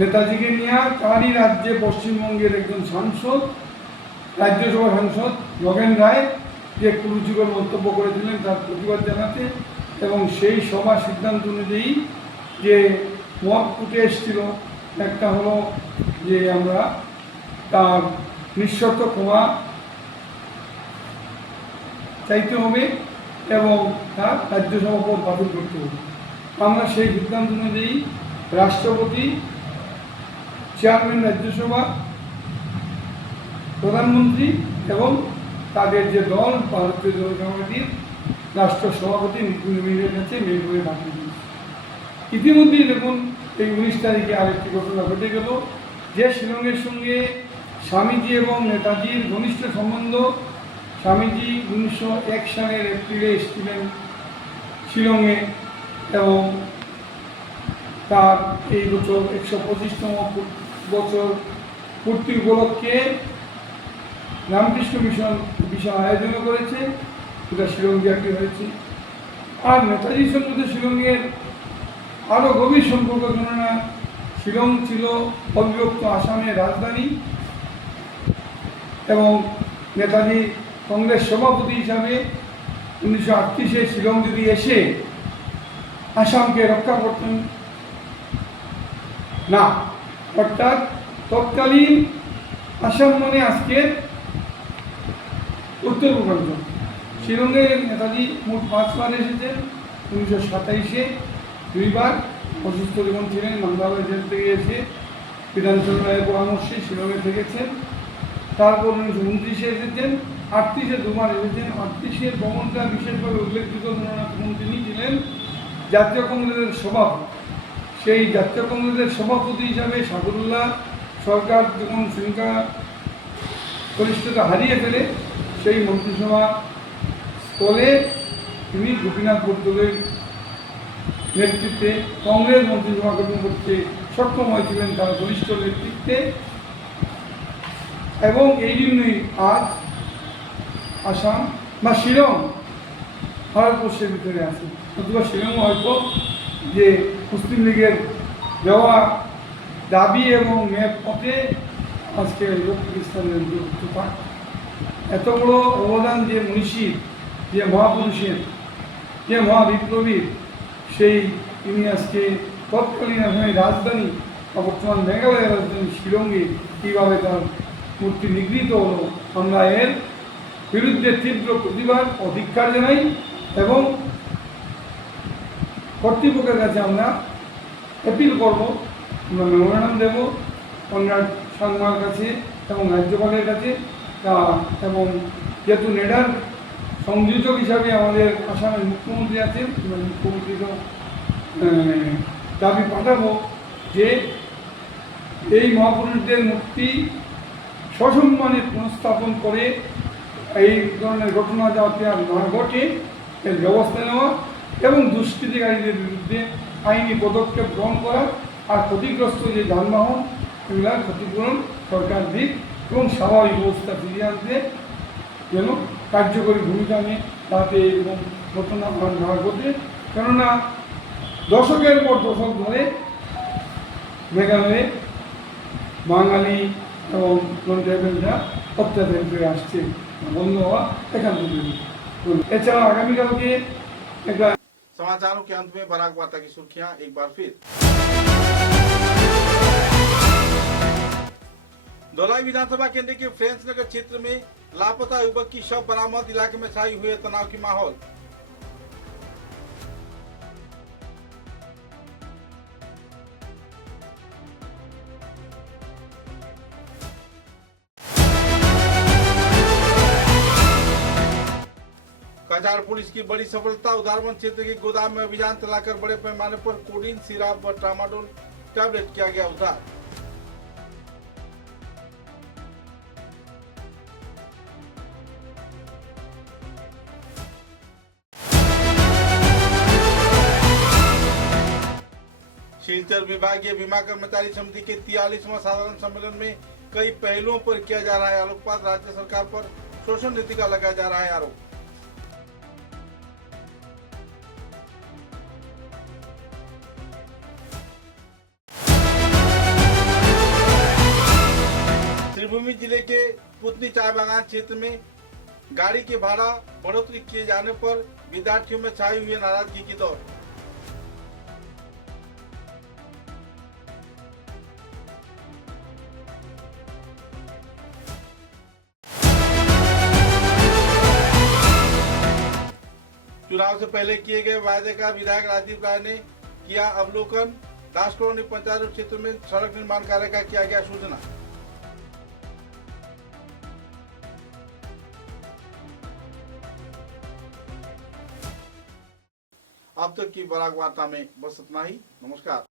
নেতাজিকে নিয়ে, তারই রাজ্যে পশ্চিমবঙ্গের একজন সাংসদ, রাজ্যসভার সাংসদ নগেন রায়, যে কুরুচিকর মন্তব্য করেছিলেন তার প্রতিবাদ জানাতে। এবং সেই সভা সিদ্ধান্ত অনুযায়ী যে মত উঠে এসেছিল, একটা হলো যে আমরা তার নিঃশর্ত ক্ষমা চাইতে হবে এবং তার রাজ্যসভা পদ বাতিল করতে হবে। আমরা সেই সিদ্ধান্ত অনুযায়ী রাষ্ট্রপতি, চেয়ারম্যান রাজ্যসভা, প্রধানমন্ত্রী এবং তাদের যে দল ভারতীয় জনতা পার্টির রাষ্ট্র সভাপতি নিকুঞ্জের কাছে মেল করে পাঠিয়ে দিয়েছে। ইতিমধ্যেই দেখুন এই 19 তারিখে আরেকটি ঘটনা ঘটে গেল যে শিলংয়ের সঙ্গে স্বামীজি এবং নেতাজির ঘনিষ্ঠ সম্বন্ধ। স্বামীজি 1901 সালের এপ্রিলে এসেছিলেন শিলংয়ে এবং তার এই বছর 125তম বছর পূর্তি উপলক্ষে রামকৃষ্ণ মিশন বিশাল আয়োজন করেছে, সেটা শিলং ব্যাপী হয়েছে। আর নেতাজির সঙ্গে তো শিলংয়ের আরও গভীর সম্পর্ক, কেননা শিলং ছিল অবিভক্ত আসামের রাজধানী এবং নেতাজি কংগ্রেস সভাপতি হিসাবে 1938-এ শিলং যদি এসে আসামকে রক্ষা করতেন না, অর্থাৎ তৎকালীন আসাম মানে আজকের উত্তর পূর্বাঞ্চল। শিলংয়ে নেতাজি মোট 5 বার এসেছেন। 1927-এ 2 বার অসুস্থ যখন ছিলেন মান্দালয় জেল থেকে এসে বিধানচন্দ্র রায়ের পরামর্শে শিলংয়ে থেকেছেন। তারপর 1929-এ এসেছেন, 38-এ 2 বার এসেছেন। 38-এর ভ্রমণটা বিশেষভাবে উল্লেখযোগ্য, তখন তিনি ছিলেন জাতীয় কংগ্রেসের সভাপতি। সেই জাতীয় কংগ্রেসের সভাপতি হিসাবে সাদুল্লাহ সরকার যখন শৃঙ্খলা ঘনিষ্ঠতা হারিয়ে ফেলে, সেই মন্ত্রিসভা স্থলে তিনি গোপীনাথ বরদলৈর নেতৃত্বে কংগ্রেস মন্ত্রিসভা গঠন করতে সক্ষম হয়েছিলেন তার ঘনিষ্ঠ নেতৃত্বে। এবং এই জন্যই আজ আসাম বা শিলং ভারতবর্ষের ভিতরে আছে। অথবা শিলং হয়তো যে মুসলিম লীগের দেওয়া দাবি এবং ম্যাপ পথে আজকে লোক পাকিস্তানের অন্তর্ভুক্ত। এত বড় অবদান যে মনীষীর, যে মহাপুরুষের, যে মহাবিপ্লবীর, সেই তিনি আজকে তৎকালীন আসামের রাজধানী বা বর্তমান মেঘালয়ের রাজধানী শিলংয়ে কীভাবে তার মূর্তি নিগৃহীত হলো, আমরা এর বিরুদ্ধে তীব্র প্রতিবাদ ও ধিক্কার জানাই এবং কর্তৃপক্ষের কাছে আমরা অ্যাপিল করব, আমরা মেমোরেন্ডাম দেব কনরাড সাংমার কাছে এবং রাজ্যপালের কাছে। এবং যেহেতু নেডার সংযোজক হিসাবে আমাদের আসামের মুখ্যমন্ত্রী আছেন, মুখ্যমন্ত্রীকেও দাবি পাঠাবো যে এই মহাপুরুষদের মূর্তি সসম্মানে পুনঃস্থাপন করে এই ধরনের ঘটনা যাতে আর না ঘটে এর ব্যবস্থা নেওয়া এবং দুষ্কৃতিকারীদের বিরুদ্ধে আইনি পদক্ষেপ গ্রহণ করা। আর ক্ষতিগ্রস্ত যে যানবাহন এগুলার ক্ষতিপূরণ সরকার দিক এবং স্বাভাবিক অবস্থা ফিরিয়ে আনতে যেন কার্যকরী ভূমিকা নিয়ে তাতে এবং ঘটনা না ঘটে। কেননা দশকের পর দশক ধরে মেঘালয়ে বাঙালি এবং নন ট্রাইবেলরা অত্যাচার করে আসছে, বন্ধ হওয়া এখান থেকে। এছাড়া আগামীকালকে একটা समाचारों के अंत में बराक वार्ता की सुर्खियां एक बार फिर। धोलाई विधानसभा केंद्र के फ्रेंच नगर क्षेत्र में लापता युवक की शव बरामद, इलाके में छाई हुई तनाव की माहौल। कचार पुलिस की बड़ी सफलता, उदारबंद क्षेत्र के गोदाम में अभियान चलाकर बड़े पैमाने पर कोडीन, सिराप व ट्रामाडोल टैबलेट किया गया उद्धार। शिलचर विभागीय बीमा कर्मचारी समिति के 43वां साधारण सम्मेलन में कई पहलुओं पर किया जा रहा है आलोकपात, राज्य सरकार पर शोषण नीति का लगाया जा रहा है आरोप। श्रीभूमि जिले के पुतनी चाय बागान क्षेत्र में गाड़ी के भाड़ा बढ़ोतरी किए जाने पर विद्यार्थियों में छाई हुई नाराजगी की दौर। चुनाव से पहले किए गए वायदे का विधायक राजीव राय ने किया अवलोकन। दास कॉलोनी पंचायत क्षेत्र में सड़क निर्माण कार्य का किया गया सूचना। अब तक की बराक वार्ता में बस इतना ही। नमस्कार।